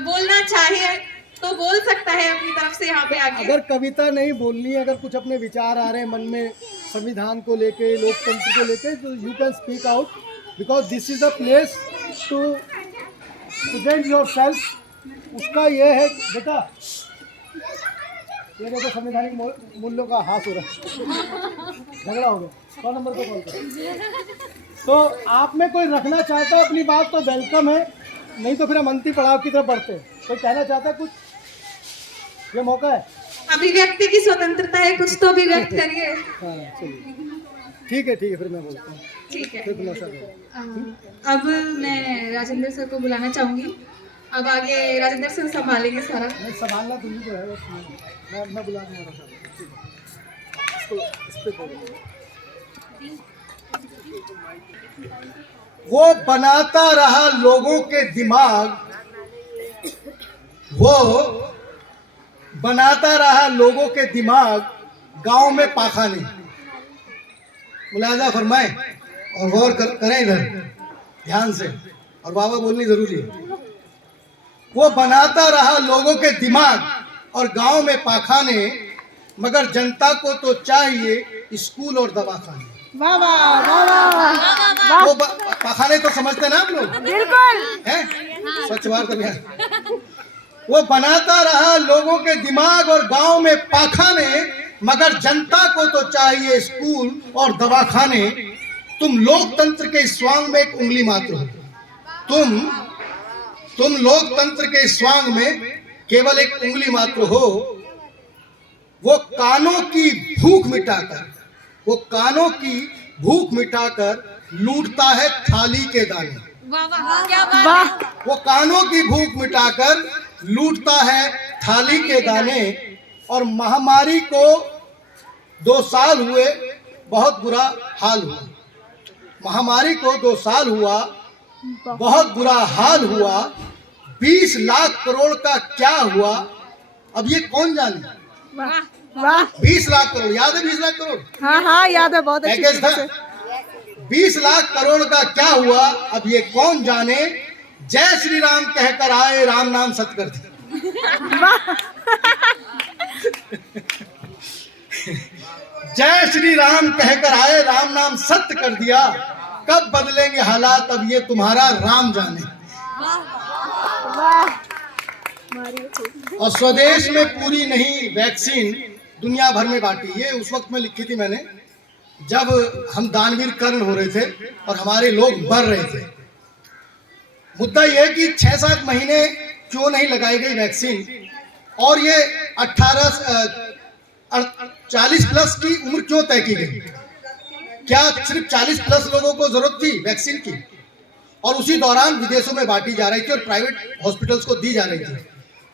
बोलना चाहे तो बोल सकता है अपनी तरफ से यहाँ पे आके। अगर कविता नहीं बोलनी है, अगर कुछ अपने विचार आ रहे हैं मन में संविधान को लेके, लोकतंत्र को लेके, तो you can speak out, because this is the place to present yourself. उसका ये है बेटा, ये देखो संवैधानिक मूल्यों का हास हो रहा है, झगड़ा हो गया, 100 नंबर को कॉल करो। तो आप में कोई रखना चाहता है अपनी बात तो वेलकम है, नहीं तो फिर हम अंतिम पड़ाव की तरफ बढ़ते हैं। कोई कहना चाहता है कुछ, ये मौका है। अभिव्यक्ति की स्वतंत्रता है, कुछ तो अभिव्यक्त करिए। ठीक है फिर मैं बोलता हूँ। ठीक है। फिर खुलासा करो। अब मैं राजेंद्र सर को बुलाना चाहूंगी। अब आगे राजेंद्र सर संभालेंगे सारा। संभालना तुम्हें तो है, मैं बुला दूंगा। वो बनाता रहा लोगों के दिमाग, वो बनाता रहा लोगों के दिमाग, गांव में पाखाने। मुलाजा फरमाएं और गौर करें इधर ध्यान से, और बाबा बोलनी जरूरी है। वो बनाता रहा लोगों के दिमाग और गांव में पाखाने, मगर जनता को तो चाहिए स्कूल और दवाखाने। वो पाखाने तो समझते ना आप लोग? बिल्कुल है, स्वच्छ भारत अभियान। वो बनाता रहा लोगों के दिमाग और गांव में पाखाने, मगर जनता को तो चाहिए स्कूल और दवाखाने। तुम लोकतंत्र के स्वांग में एक उंगली मात्र हो। तुम लोकतंत्र के स्वांग में केवल एक उंगली मात्र हो। वो कानों की भूख मिटाकर लूटता है थाली के दाने। वो कानों की भूख मिटाकर लूटता है थाली के दाने। और महामारी को 2 साल हुए, बहुत बुरा हाल हुआ। महामारी को 2 साल हुआ, बहुत बुरा हाल हुआ। 20 लाख करोड़ का क्या हुआ, अब ये कौन जाने? वाह 20 लाख करोड़, याद है 20 लाख करोड़? हाँ याद है, बहुत पैकेज था। 20 लाख करोड़ का क्या हुआ, अब ये कौन जाने? जय श्री राम कहकर आए, राम नाम सत कर दिया। जय श्री राम कहकर आए, राम नाम सत्य कर दिया। कब बदलेंगे हालात, अब ये तुम्हारा राम जाने। और स्वदेश में पूरी नहीं वैक्सीन दुनिया भर में बांटी। ये उस वक्त में लिखी थी मैंने, जब हम दानवीर कर्ण हो रहे थे और हमारे लोग मर रहे थे। मुद्दा यह है कि 6-7 महीने क्यों नहीं लगाई गई वैक्सीन, और ये 40 प्लस की उम्र क्यों तय की गई? क्या सिर्फ 40 प्लस लोगों को जरूरत थी वैक्सीन की? और उसी दौरान विदेशों में बांटी जा रही थी और प्राइवेट हॉस्पिटल्स को दी जा रही थी,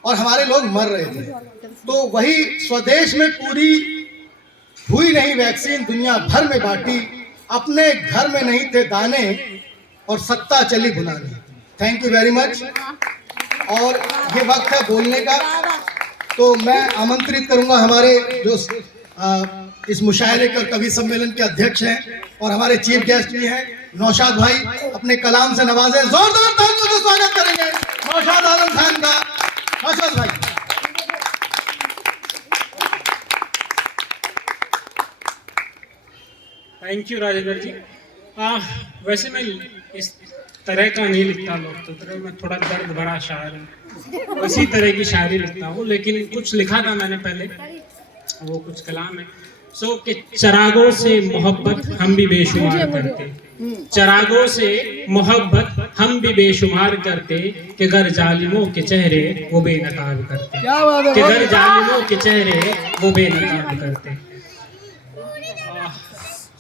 और हमारे लोग मर रहे थे। तो वही स्वदेश में पूरी हुई नहीं वैक्सीन, दुनिया भर में बांटी। अपने घर में नहीं थे दाने, और सत्ता चली भुलाने। Thank you very much. और ये वक्त है बोलने का, तो मैं आमंत्रित करूंगा हमारे जो इस मुशायरे का कवि सम्मेलन के अध्यक्ष हैं और हमारे चीफ गेस्ट भी हैं, नौशाद भाई, अपने कलाम से नवाजें। जोरदार तालियों से स्वागत करेंगे नौशाद आलम खान का। नौशाद भाई। थैंक यू राजेंद्र जी। वैसे मैं इस तरह का नहीं लिखता लोकतंत्र, मैं थोड़ा दर्द भरा शायर हूँ, उसी तरह की शायरी लिखता हूँ। लेकिन कुछ लिखा था मैंने पहले, वो कुछ कलाम है। कि चरागों से मोहब्बत हम भी बेशुमार करते, चरागों से मोहब्बत हम भी बेशुमार करते, कि गर जालिमों के चेहरे वो बेनकाब करते, कि गर जालिमों के चेहरे वो बेनकाब करते।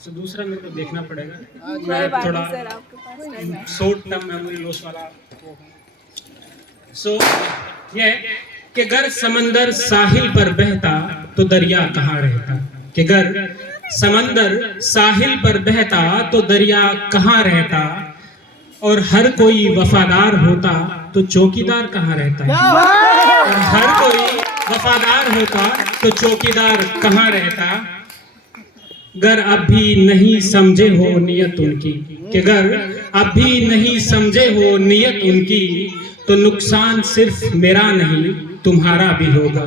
तो दूसरा मेरे को देखना पड़ेगा, मैं थोड़ा शॉर्ट टर्म मेमोरी लॉस वाला। ये कि गर समंदर साहिल पर बहता तो दरिया कहाँ रहता, कि गर समंदर साहिल पर बहता तो दरिया कहाँ रहता, और हर कोई वफादार होता तो चौकीदार कहाँ रहता, और हर कोई वफादार होता तो चौकीदार कहाँ रहता। गर अब भी नहीं समझे हो नियत उनकी, कि गर अब भी नहीं समझे हो नियत उनकी, तो नुकसान सिर्फ मेरा नहीं तुम्हारा भी होगा,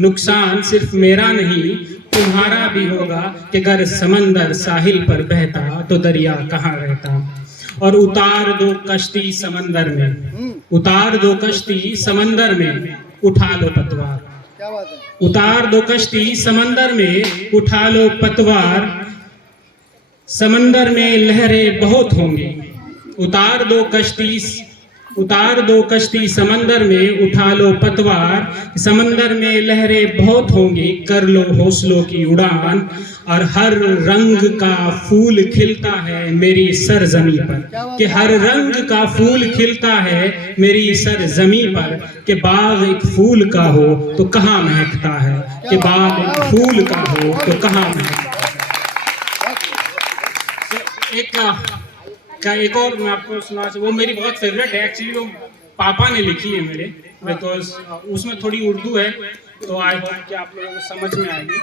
नुकसान सिर्फ मेरा नहीं तुम्हारा भी होगा, कि गर समंदर साहिल पर बहता तो दरिया कहाँ रहता। और उतार दो कश्ती समंदर में, उतार दो कश्ती समंदर में, उठा लो पतवार, उतार दो कश्ती समंदर में, उठा लो पतवार, समंदर में लहरें बहुत होंगी, उतार दो कश्ती, उतार दो कश्ती समंदर में, उठा लो पतवार, समंदर में लहरें बहुत होंगी, कर लो हौसलों की उड़ान, और हर रंग का फूल खिलता है मेरी सरजमी पर, कि हर रंग का फूल खिलता है मेरी सरजमी पर, कि बाग एक फूल का हो तो कहाँ महकता है, कि बाग एक फूल का हो तो कहाँ महकता है। एक और मैं आपको सुना, वो मेरी बहुत फेवरेट है एक्चुअली, वो पापा ने लिखी है मेरे, बिकॉज उसमें थोड़ी उर्दू है, तो आई होप कि आप लोगों को समझ में आएगी।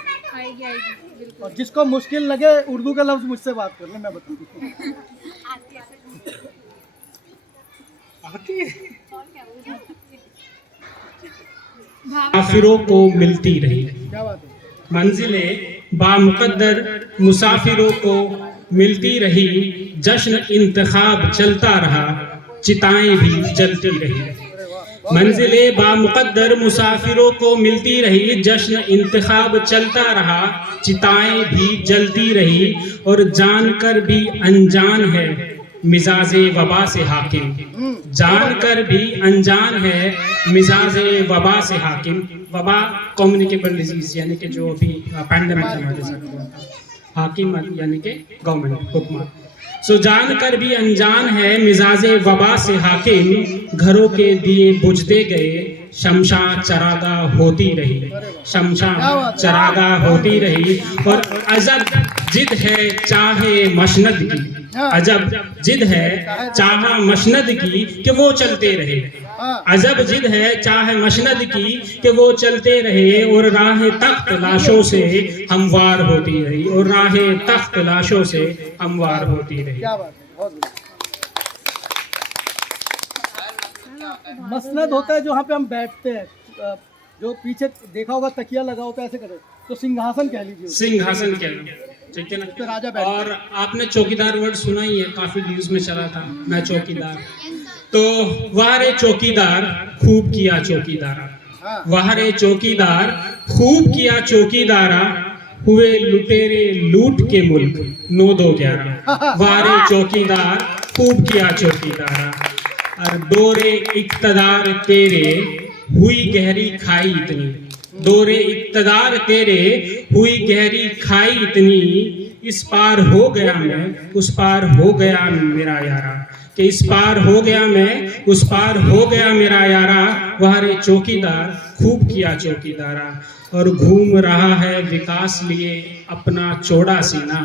और जिसको मुश्किल लगे उर्दू का लफ्ज मुझसे बात कर ले, मैं बता दूँ। मुसाफिरों को मिलती रही क्या बात है? मंजिलें बामुकद्दर मुसाफिरों को मिलती रही, जश्न इंतखाब चलता रहा, चिताएं भी जलती रही। मंजिलें बामुकद्दर मुसाफिरों को मिलती रही, जश्न इंतखाब चलता रहा, चिताएं भी जलती रही, और जानकर भी अनजान है मिजाजे वबा से हाकिम, जानकर भी अनजान है मिजाजे वबा से हाकिम। वबा कम्युनिकेबल डिजीज यानी कि जो अभी पैंडेमिक हमारे साथ हुआ था, हाकिम यानी कि गवर्नमेंट हुक्मरान। सो जानकर भी अनजान है मिजाजे वबा से हाकिम, घरों के दिए बुझते गए, शमशा चरागा होती रही, शमशा चरागा होती रही। और अजब जिद है चाहे मशनद की, अजब जिद है चाहे मशनद की कि वो चलते रहे, अजब जिद है चाहे मशनद की कि वो चलते रहे। और राह तख्त लाशों से हमवार होती रही, और राह तख्त लाशों से हमवार होती रही। मसनद होता है जहाँ पे हम बैठते हैं, जो पीछे देखा होगा तकिया लगा होता है, ऐसे करे तो सिंहासन कह लीजिए, सिंहासन कह लीजिए, ठीक है ना। राजा और आपने चौकीदार वर्ड सुना ही है, काफी न्यूज में चला था, मैं चौकीदार। तो वाह रे चौकीदार खूब किया चौकीदारा, वाह रे चौकीदार खूब किया चौकीदारा, हुए लुटेरे लूट के मुल्क 9-2-11। वाह रे चौकीदार खूब किया चौकीदारा, और दौरे इक्तदार तेरे हुई गहरी खाई इतनी, दौरे इक्तदार तेरे हुई गहरी खाई इतनी, इस पार हो गया मैं उस पार हो गया मेरा यारा, कि इस पार हो गया मैं उस पार हो गया मेरा यारा। वह रे चौकीदार खूब किया चौकीदारा, और घूम रहा है विकास लिए अपना चौड़ा सीना,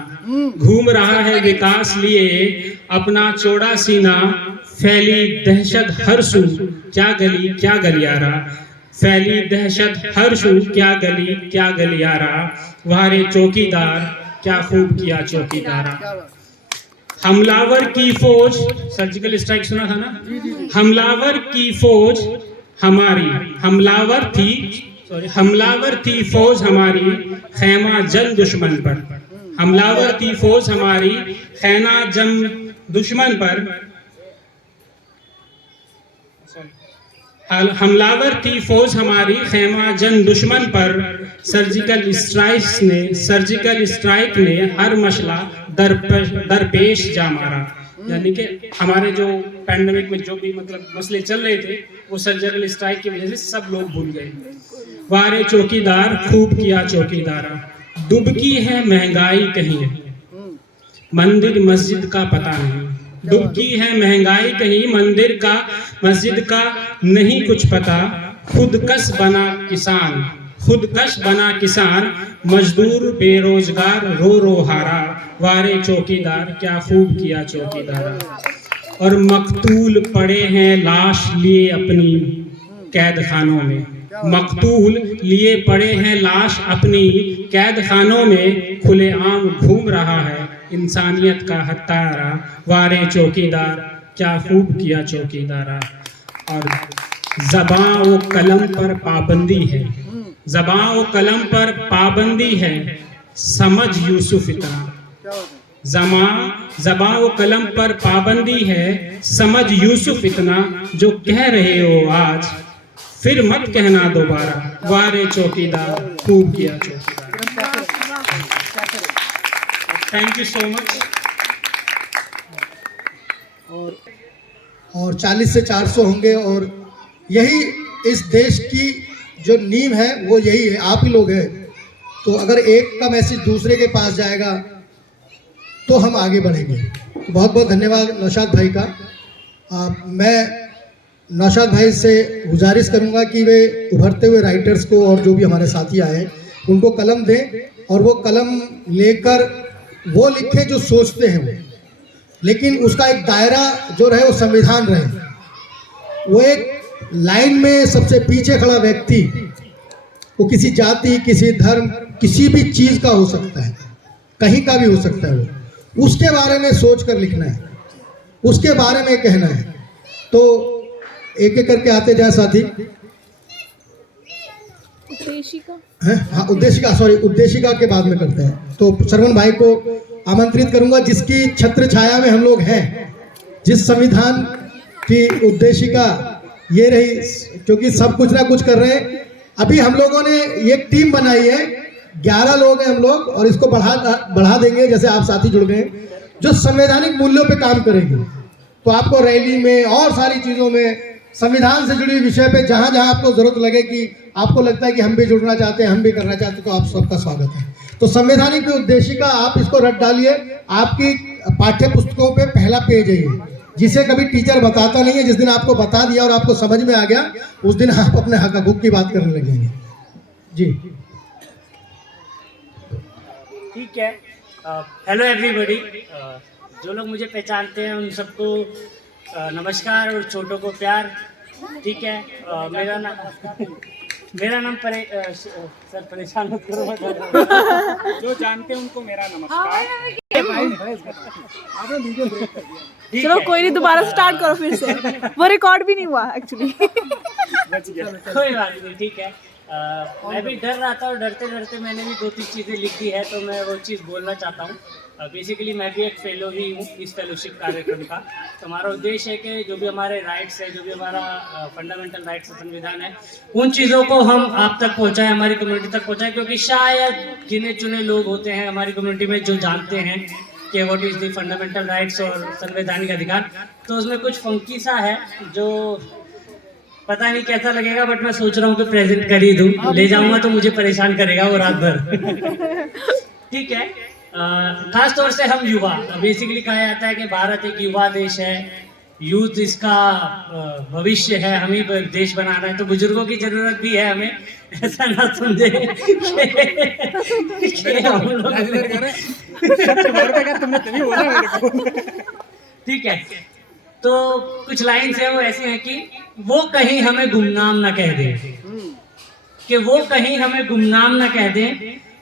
घूम रहा है विकास लिए अपना चौड़ा सीना, फैली दहशत हर सू क्या गली क्या गलियारा, फैली दहशत हर सू क्या गलियारा। वह रे चौकीदार क्या खूब किया चौकीदारा। हमलावर की फौज, सर्जिकल स्ट्राइक सुना था ना, हमलावर की फौज हमारी, हमलावर थी फौज हमारी, खैमा जन दुश्मन पर, हमलावर थी फौज हमारी खैमा जन दुश्मन पर, हमलावर थी फौज हमारी खैमा जन दुश्मन पर। सर्जिकल स्ट्राइक ने हर मसला दरपेश जा मारा, यानी कि हमारे जो पैंडेमिक में जो भी मतलब मसले चल रहे थे वो सर्जिकल स्ट्राइक की वजह से सब लोग भूल गए। वारे चौकीदार खूब किया चौकीदारा, डुबकी है महंगाई कहीं मंदिर मस्जिद का पता नहीं, डुबकी है महंगाई कहीं मंदिर का मस्जिद का नहीं कुछ पता। खुदकश बना किसान मजदूर बेरोजगार रो रो हारा। वारे चौकीदार क्या खूब किया चौकीदारा। और मकतूल पड़े हैं लाश लिए अपनी कैद खानों में, मकतूल लिए पड़े हैं लाश अपनी कैद खानों में। खुलेआम घूम रहा है इंसानियत का हत्यारा। वारे चौकीदार क्या खूब किया चौकीदारा। और ज़बां व कलम पर पाबंदी है, ज़बां व कलम पर पाबंदी है, समझ यूसुफ इतना। ज़बां व कलम पर पाबंदी है, समझ यूसुफ इतना। जो कह रहे हो आज फिर मत कहना दोबारा। वारे चौकीदार खूब किया चौकीदार। Thank you so much. और और 40 से 400 होंगे, और यही इस देश की जो नींव है वो यही है, आप ही लोग हैं। तो अगर एक का मैसेज दूसरे के पास जाएगा तो हम आगे बढ़ेंगे। तो बहुत बहुत धन्यवाद नौशाद भाई का। मैं नौशाद भाई से गुजारिश करूंगा कि वे उभरते हुए राइटर्स को और जो भी हमारे साथी आए हैं उनको कलम दें, और वो कलम लेकर वो लिखें जो सोचते हैं वो, लेकिन उसका एक दायरा जो रहे वो संविधान रहे। वो एक लाइन में सबसे पीछे खड़ा व्यक्ति, वो किसी जाति, किसी धर्म, किसी भी चीज़ का हो सकता है, कहीं का भी हो सकता है, वो उसके बारे में सोच कर लिखना है, उसके बारे में कहना है। तो एक एक करके आते जाए साथी। उद्देशिका के बाद में करते हैं। तो श्रवण भाई को आमंत्रित करूंगा, जिसकी छत्र छाया में हम लोग हैं, जिस संविधान की उद्देशिका ये रही, क्योंकि सब कुछ ना कुछ कर रहे हैं। अभी हम लोगों ने एक टीम बनाई है, 11 लोग हैं हम लोग, और इसको बढ़ा देंगे, जैसे आप साथी जुड़ गए, जो संवैधानिक मूल्यों पे काम करेंगे। तो आपको रैली में और सारी चीज़ों में संविधान से जुड़ी विषय पे जहाँ जहाँ आपको ज़रूरत लगे, कि आपको लगता है कि हम भी जुड़ना चाहते हैं, हम भी करना चाहते हैं, तो आप सबका स्वागत है। तो संवैधानिक की उद्देशिका आप इसको रट डालिए, आपकी पाठ्य पुस्तकों पे पहला पेज है ये, जिसे कभी टीचर बताता नहीं है। जिस दिन आपको बता दिया और आपको समझ में आ गया, उस दिन आप अपने हक हकूक की बात करने लगेंगे। जी ठीक है। हेलो एवरीबॉडी, जो लोग मुझे पहचानते हैं उन सबको नमस्कार और छोटों को प्यार। ठीक है, मेरा नाम सर परेशान मत करो, जो जानते हैं उनको मेरा नमस्कार। चलो कोई नहीं, दोबारा स्टार्ट करो फिर से, वो रिकॉर्ड भी नहीं हुआ एक्चुअली। कोई बात नहीं, ठीक है। मैं भी डर रहा था, और डरते डरते मैंने भी 2-3 चीज़ें लिख दी है, तो मैं वो चीज़ बोलना चाहता हूँ। बेसिकली मैं भी एक फेलो ही हूँ इस फेलोशिप कार्यक्रम का। तो हमारा उद्देश्य है कि जो भी हमारे राइट्स है, जो भी हमारा फंडामेंटल राइट्स संविधान है, उन चीज़ों को हम आप तक पहुँचाएं, हमारी कम्युनिटी तक पहुँचाएं, क्योंकि शायद गिने चुने लोग होते हैं हमारी कम्युनिटी में जो जानते हैं कि what is the fundamental rights और संवैधानिक अधिकार। तो उसमें कुछ फंकी सा है जो पता नहीं कैसा लगेगा, बट मैं सोच रहा हूँ कि प्रेजेंट कर ही दूँ। ले जाऊँगा तो मुझे परेशान करेगा वो रात भर। ठीक है। खास तौर से हम युवा, बेसिकली कहा जाता है कि भारत एक युवा देश है, यूथ इसका भविष्य है, हम ही देश बनाना है। तो बुजुर्गों की जरूरत भी है हमें, ऐसा ना समझे ठीक है। तो कुछ लाइन्स है वो ऐसी हैं कि वो कहीं हमें गुमनाम ना कह दे, कि वो कहीं हमें गुमनाम ना कह दे,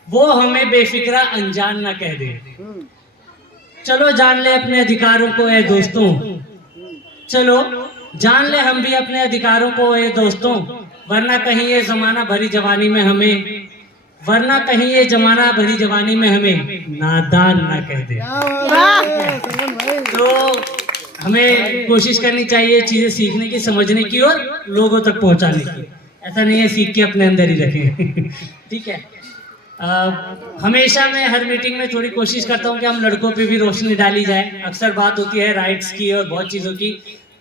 वो हमें बेफिक्रा अनजान ना कह दे। चलो जान ले अपने अधिकारों को ए दोस्तों, चलो जान ले हम भी अपने अधिकारों को ए दोस्तों, वरना कहीं ये जमाना भरी जवानी में हमें, वरना कहीं ये जमाना भरी जवानी में हमें नादान ना कह दे। तो हमें कोशिश करनी चाहिए चीज़ें सीखने की, समझने की और लोगों तक पहुंचाने की। ऐसा नहीं है सीख के अपने अंदर ही रखें। ठीक है। हमेशा मैं हर मीटिंग में थोड़ी कोशिश करता हूँ कि हम लड़कों पे भी रोशनी डाली जाए। अक्सर बात होती है राइट्स की और बहुत चीज़ों की,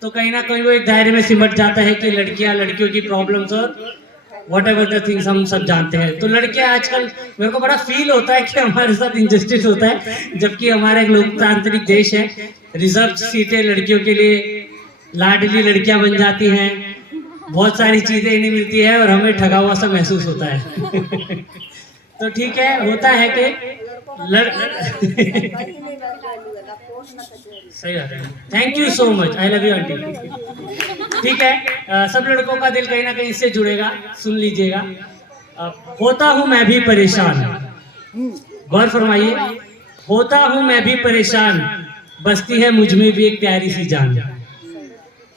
तो कहीं ना कहीं वो एक दायरे में सिमट जाता है कि लड़कियाँ, लड़कियों की प्रॉब्लम्स और वॉट एवर द थिंग्स हम सब जानते हैं। तो लड़के आजकल, मेरे को बड़ा फील होता है कि हमारे साथ इंजस्टिस होता है, जबकि हमारा एक लोकतांत्रिक देश है। रिजर्व सीटें लड़कियों के लिए, लाडली लड़कियां बन जाती हैं, बहुत सारी चीज़ें इन्हें मिलती है और हमें ठगा हुआ सा महसूस होता है। तो ठीक है, होता है कि सही बात है। Thank you so much, I love you aunty. ठीक है, सब लड़कों का दिल कहीं ना कहीं इससे जुड़ेगा, सुन लीजिएगा। होता हूँ मैं भी परेशान, गौर फरमाइए। होता हूँ मैं भी परेशान, बसती है मुझ में भी एक प्यारी सी जान।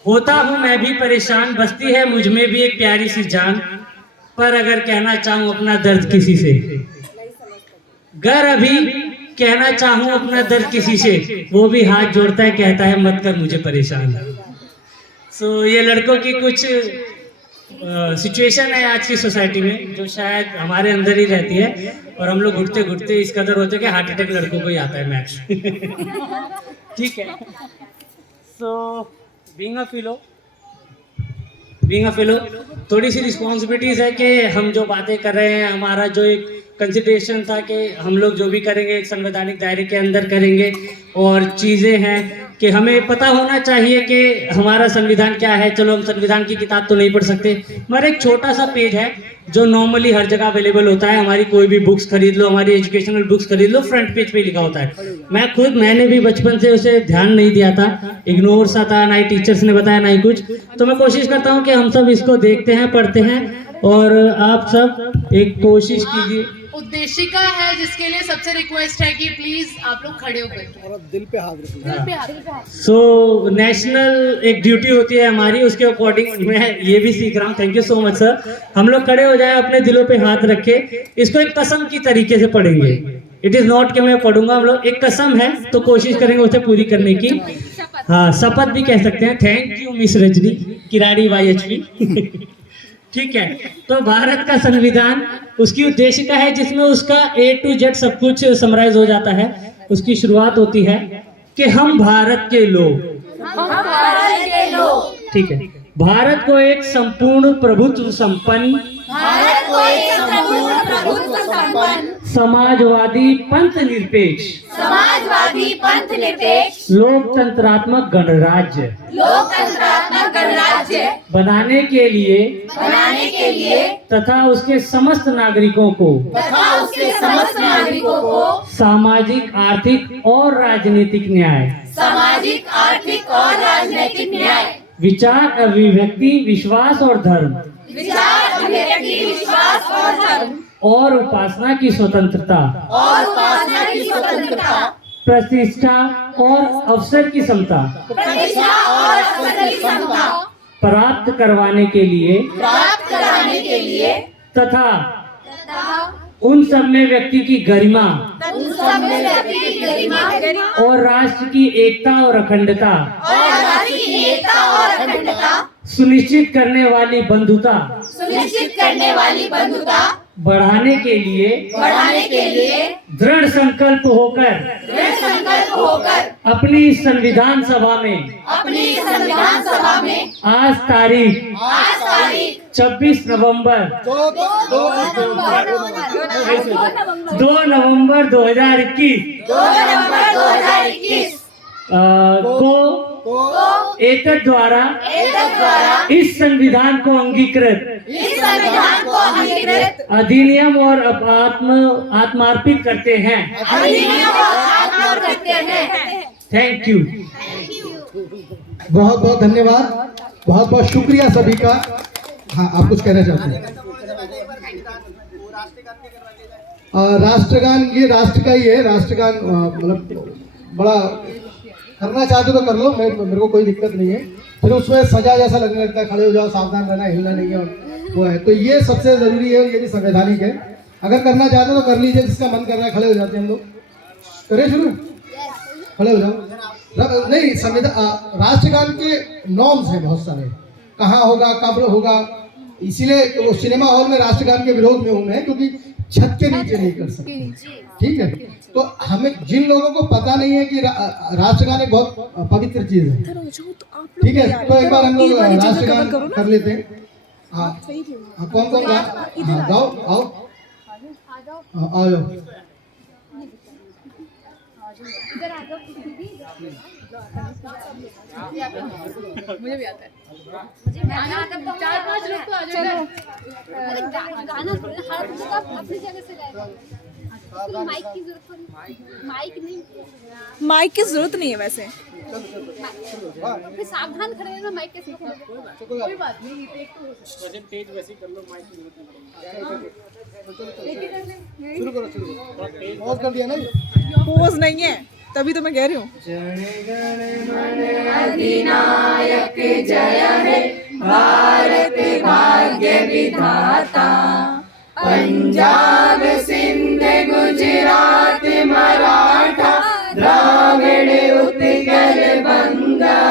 होता हूँ मैं भी परेशान, बसती है मुझ में भी एक प्यारी सी जान। पर अगर कहना चाहूँ अपना दर्द किसी से, गर अभी कहना चाहूँ अपना दर्द किसी से, वो भी हाथ जोड़ता है, कहता है मत कर मुझे परेशान। सो ये लड़कों की कुछ सिचुएशन है आज की सोसाइटी में, जो शायद हमारे अंदर ही रहती है, और हम लोग घुटते घुटते इस कदर होते कि हार्ट अटैक लड़कों को ही आता है मैक्स। ठीक है। सो बीइंग अ फेलो थोड़ी सी रिस्पॉन्सिबिलिटीज़ है कि हम जो बातें कर रहे हैं, हमारा जो एक कंसिडरेशन था कि हम लोग जो भी करेंगे एक संवैधानिक दायरे के अंदर करेंगे, और चीज़ें हैं कि हमें पता होना चाहिए कि हमारा संविधान क्या है। चलो हम संविधान की किताब तो नहीं पढ़ सकते, हमारा एक छोटा सा पेज है जो नॉर्मली हर जगह अवेलेबल होता है। हमारी कोई भी बुक्स खरीद लो, हमारी एजुकेशनल बुक्स खरीद लो, फ्रंट पेज पे लिखा होता है। मैंने भी बचपन से उसे ध्यान नहीं दिया था, इग्नोर सा था, ना ही टीचर्स ने बताया ना ही कुछ। तो मैं कोशिश करता हूँ कि हम सब इसको देखते हैं, पढ़ते हैं, और आप सब एक कोशिश कीजिए। उद्देशिका है जिसके लिए सबसे रिक्वेस्ट है कि प्लीज आप लोग खड़े होकर दिल पे हाथ रखिए। सो नेशनल एक ड्यूटी होती है हमारी, उसके अकॉर्डिंग मैं ये भी सीख रहा हूँ। Thank you so much sir. हम लोग खड़े हो जाए, अपने दिलों पे हाथ रखे, इसको एक कसम की तरीके से पढ़ेंगे। इट इज नॉट कि मैं पढ़ूंगा, हम लोग एक कसम है तो कोशिश करेंगे उसे पूरी करने की। हाँ, शपथ भी कह सकते हैं। Thank you miss Rajni Kirari YHP। ठीक है, तो भारत का संविधान उसकी उद्देशिका है जिसमें उसका A to Z सब कुछ समराइज हो जाता है। उसकी शुरुआत होती है कि हम भारत के लोग, ठीक है, भारत को एक संपूर्ण प्रभुत्व संपन्न, समाजवादी पंथ निरपेक्ष, लोकतंत्रात्मक गणराज्य बनाने के लिए तथा उसके समस्त नागरिकों को सामाजिक, आर्थिक और राजनीतिक न्याय, विचार, अभिव्यक्ति, विश्वास और धर्म और उपासना की स्वतंत्रता, प्रतिष्ठा और अवसर की समता प्राप्त करवाने के लिए तथा उन सब में व्यक्ति की गरिमा और राष्ट्र की एकता और अखंडता सुनिश्चित करने वाली बंधुता बढ़ाने के लिए दृढ़ संकल्प होकर अपनी संविधान सभा में आज तारीख 26 नवंबर 2 नवंबर 2021 को एतद द्वारा इस संविधान को अंगीकृत अधिनियम और आत्मार्पित करते हैं। Thank you. बहुत बहुत धन्यवाद, बहुत बहुत शुक्रिया सभी का। हाँ, आप कुछ कहना चाहते हैं? राष्ट्रगान, ये राष्ट्र का ही है। राष्ट्रगान मतलब बड़ा करना चाहते तो कर लो, मेरे को कोई दिक्कत नहीं है। फिर उसमें सजा जैसा लगने लगता है, खड़े हो जाओ, सावधान रहना, हिलना नहीं है, और वो है। तो ये सबसे जरूरी है, ये भी संवैधानिक है। अगर करना चाहते हो तो कर लीजिए, जिसका मन कर रहा है खड़े हो जाते हैं हम लोग। करें शुरू? खड़े हो जाओ। नहीं, संविधान राष्ट्रगान के नॉर्म्स हैं बहुत सारे, कहाँ होगा, कब होगा, इसीलिए वो सिनेमा हॉल में राष्ट्रगान के विरोध में हूँ मैं, क्योंकि छत के नीचे नहीं कर सकते। ठीक है, तो हमें जिन लोगों को पता नहीं है कि राष्ट्रगान एक बहुत पवित्र चीज है, ठीक है, तो एक बार हम लोग राष्ट्रगान कर लेते हैं। हाँ, कौन कौन गाओ, आओ आओ जाओ। मुझे भी आता है। 4-5 लोग तो आ जाओ। गाना अपनी जगह से लाएगा। माइक की जरूरत नहीं, माइक की जरूरत नहीं है वैसे। फिर सावधान खड़े रहना, माइक कैसे कोई बात नहीं, तेज वैसे कर लो, माइक की जरूरत नहीं। शुरू करो। पॉज कर दिया ना? पोज नहीं है, तभी तो मैं कह रही हूँ। अधिनायक जय हे भारत भाग्य विधाता, पंजाब सिंध गुजरात मराठा द्राविड़ उत्कल बंगा,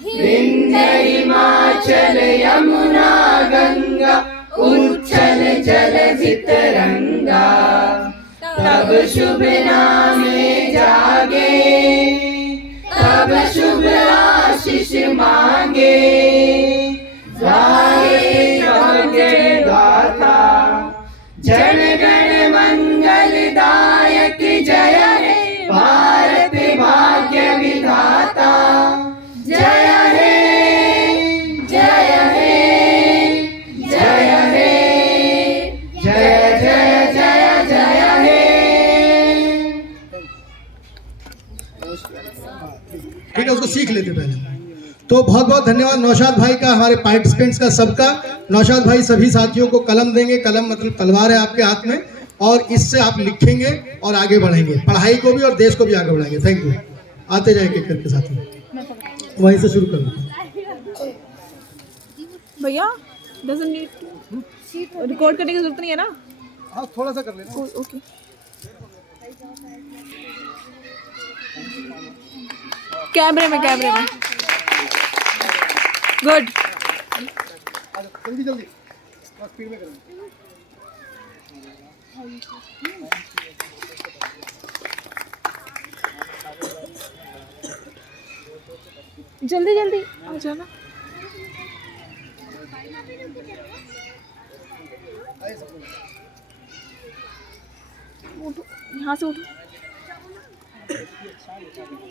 विंध्य हिमाचल यमुना गंगा, उच्छल जल तरंगा, तब शुभ नाम जागे, तब शुभ आश आशीष मांगे, गाए भाग्य दाता, जन गण मंगलदायक जय हे भारत भाग्य विधाता, जय हे जय हे जय हे जय जय जय जय हे। ठीक है, उसको सीख लेते पहले। तो बहुत बहुत धन्यवाद नौशाद भाई का, हमारे पार्टिसिपेंट्स का, सबका। नौशाद भाई सभी साथियों को कलम देंगे। कलम मतलब तलवार है आपके हाथ में, और इससे आप लिखेंगे और आगे बढ़ेंगे, पढ़ाई को भी और देश को भी आगे बढ़ाएंगे। Thank you. आते जाएंगे करके साथ में, वहीं से शुरू करो भैया। डजंट नीड रिकॉर्ड करने की जरूरत नहीं है ना? हाँ, थोड़ा सा कर लेना। ओके। कैमरे में गुड। जल्दी जल्दी स्पीड में करेंगे। जल्दी जल्दी आ जाना। उठो, यहाँ से उठो।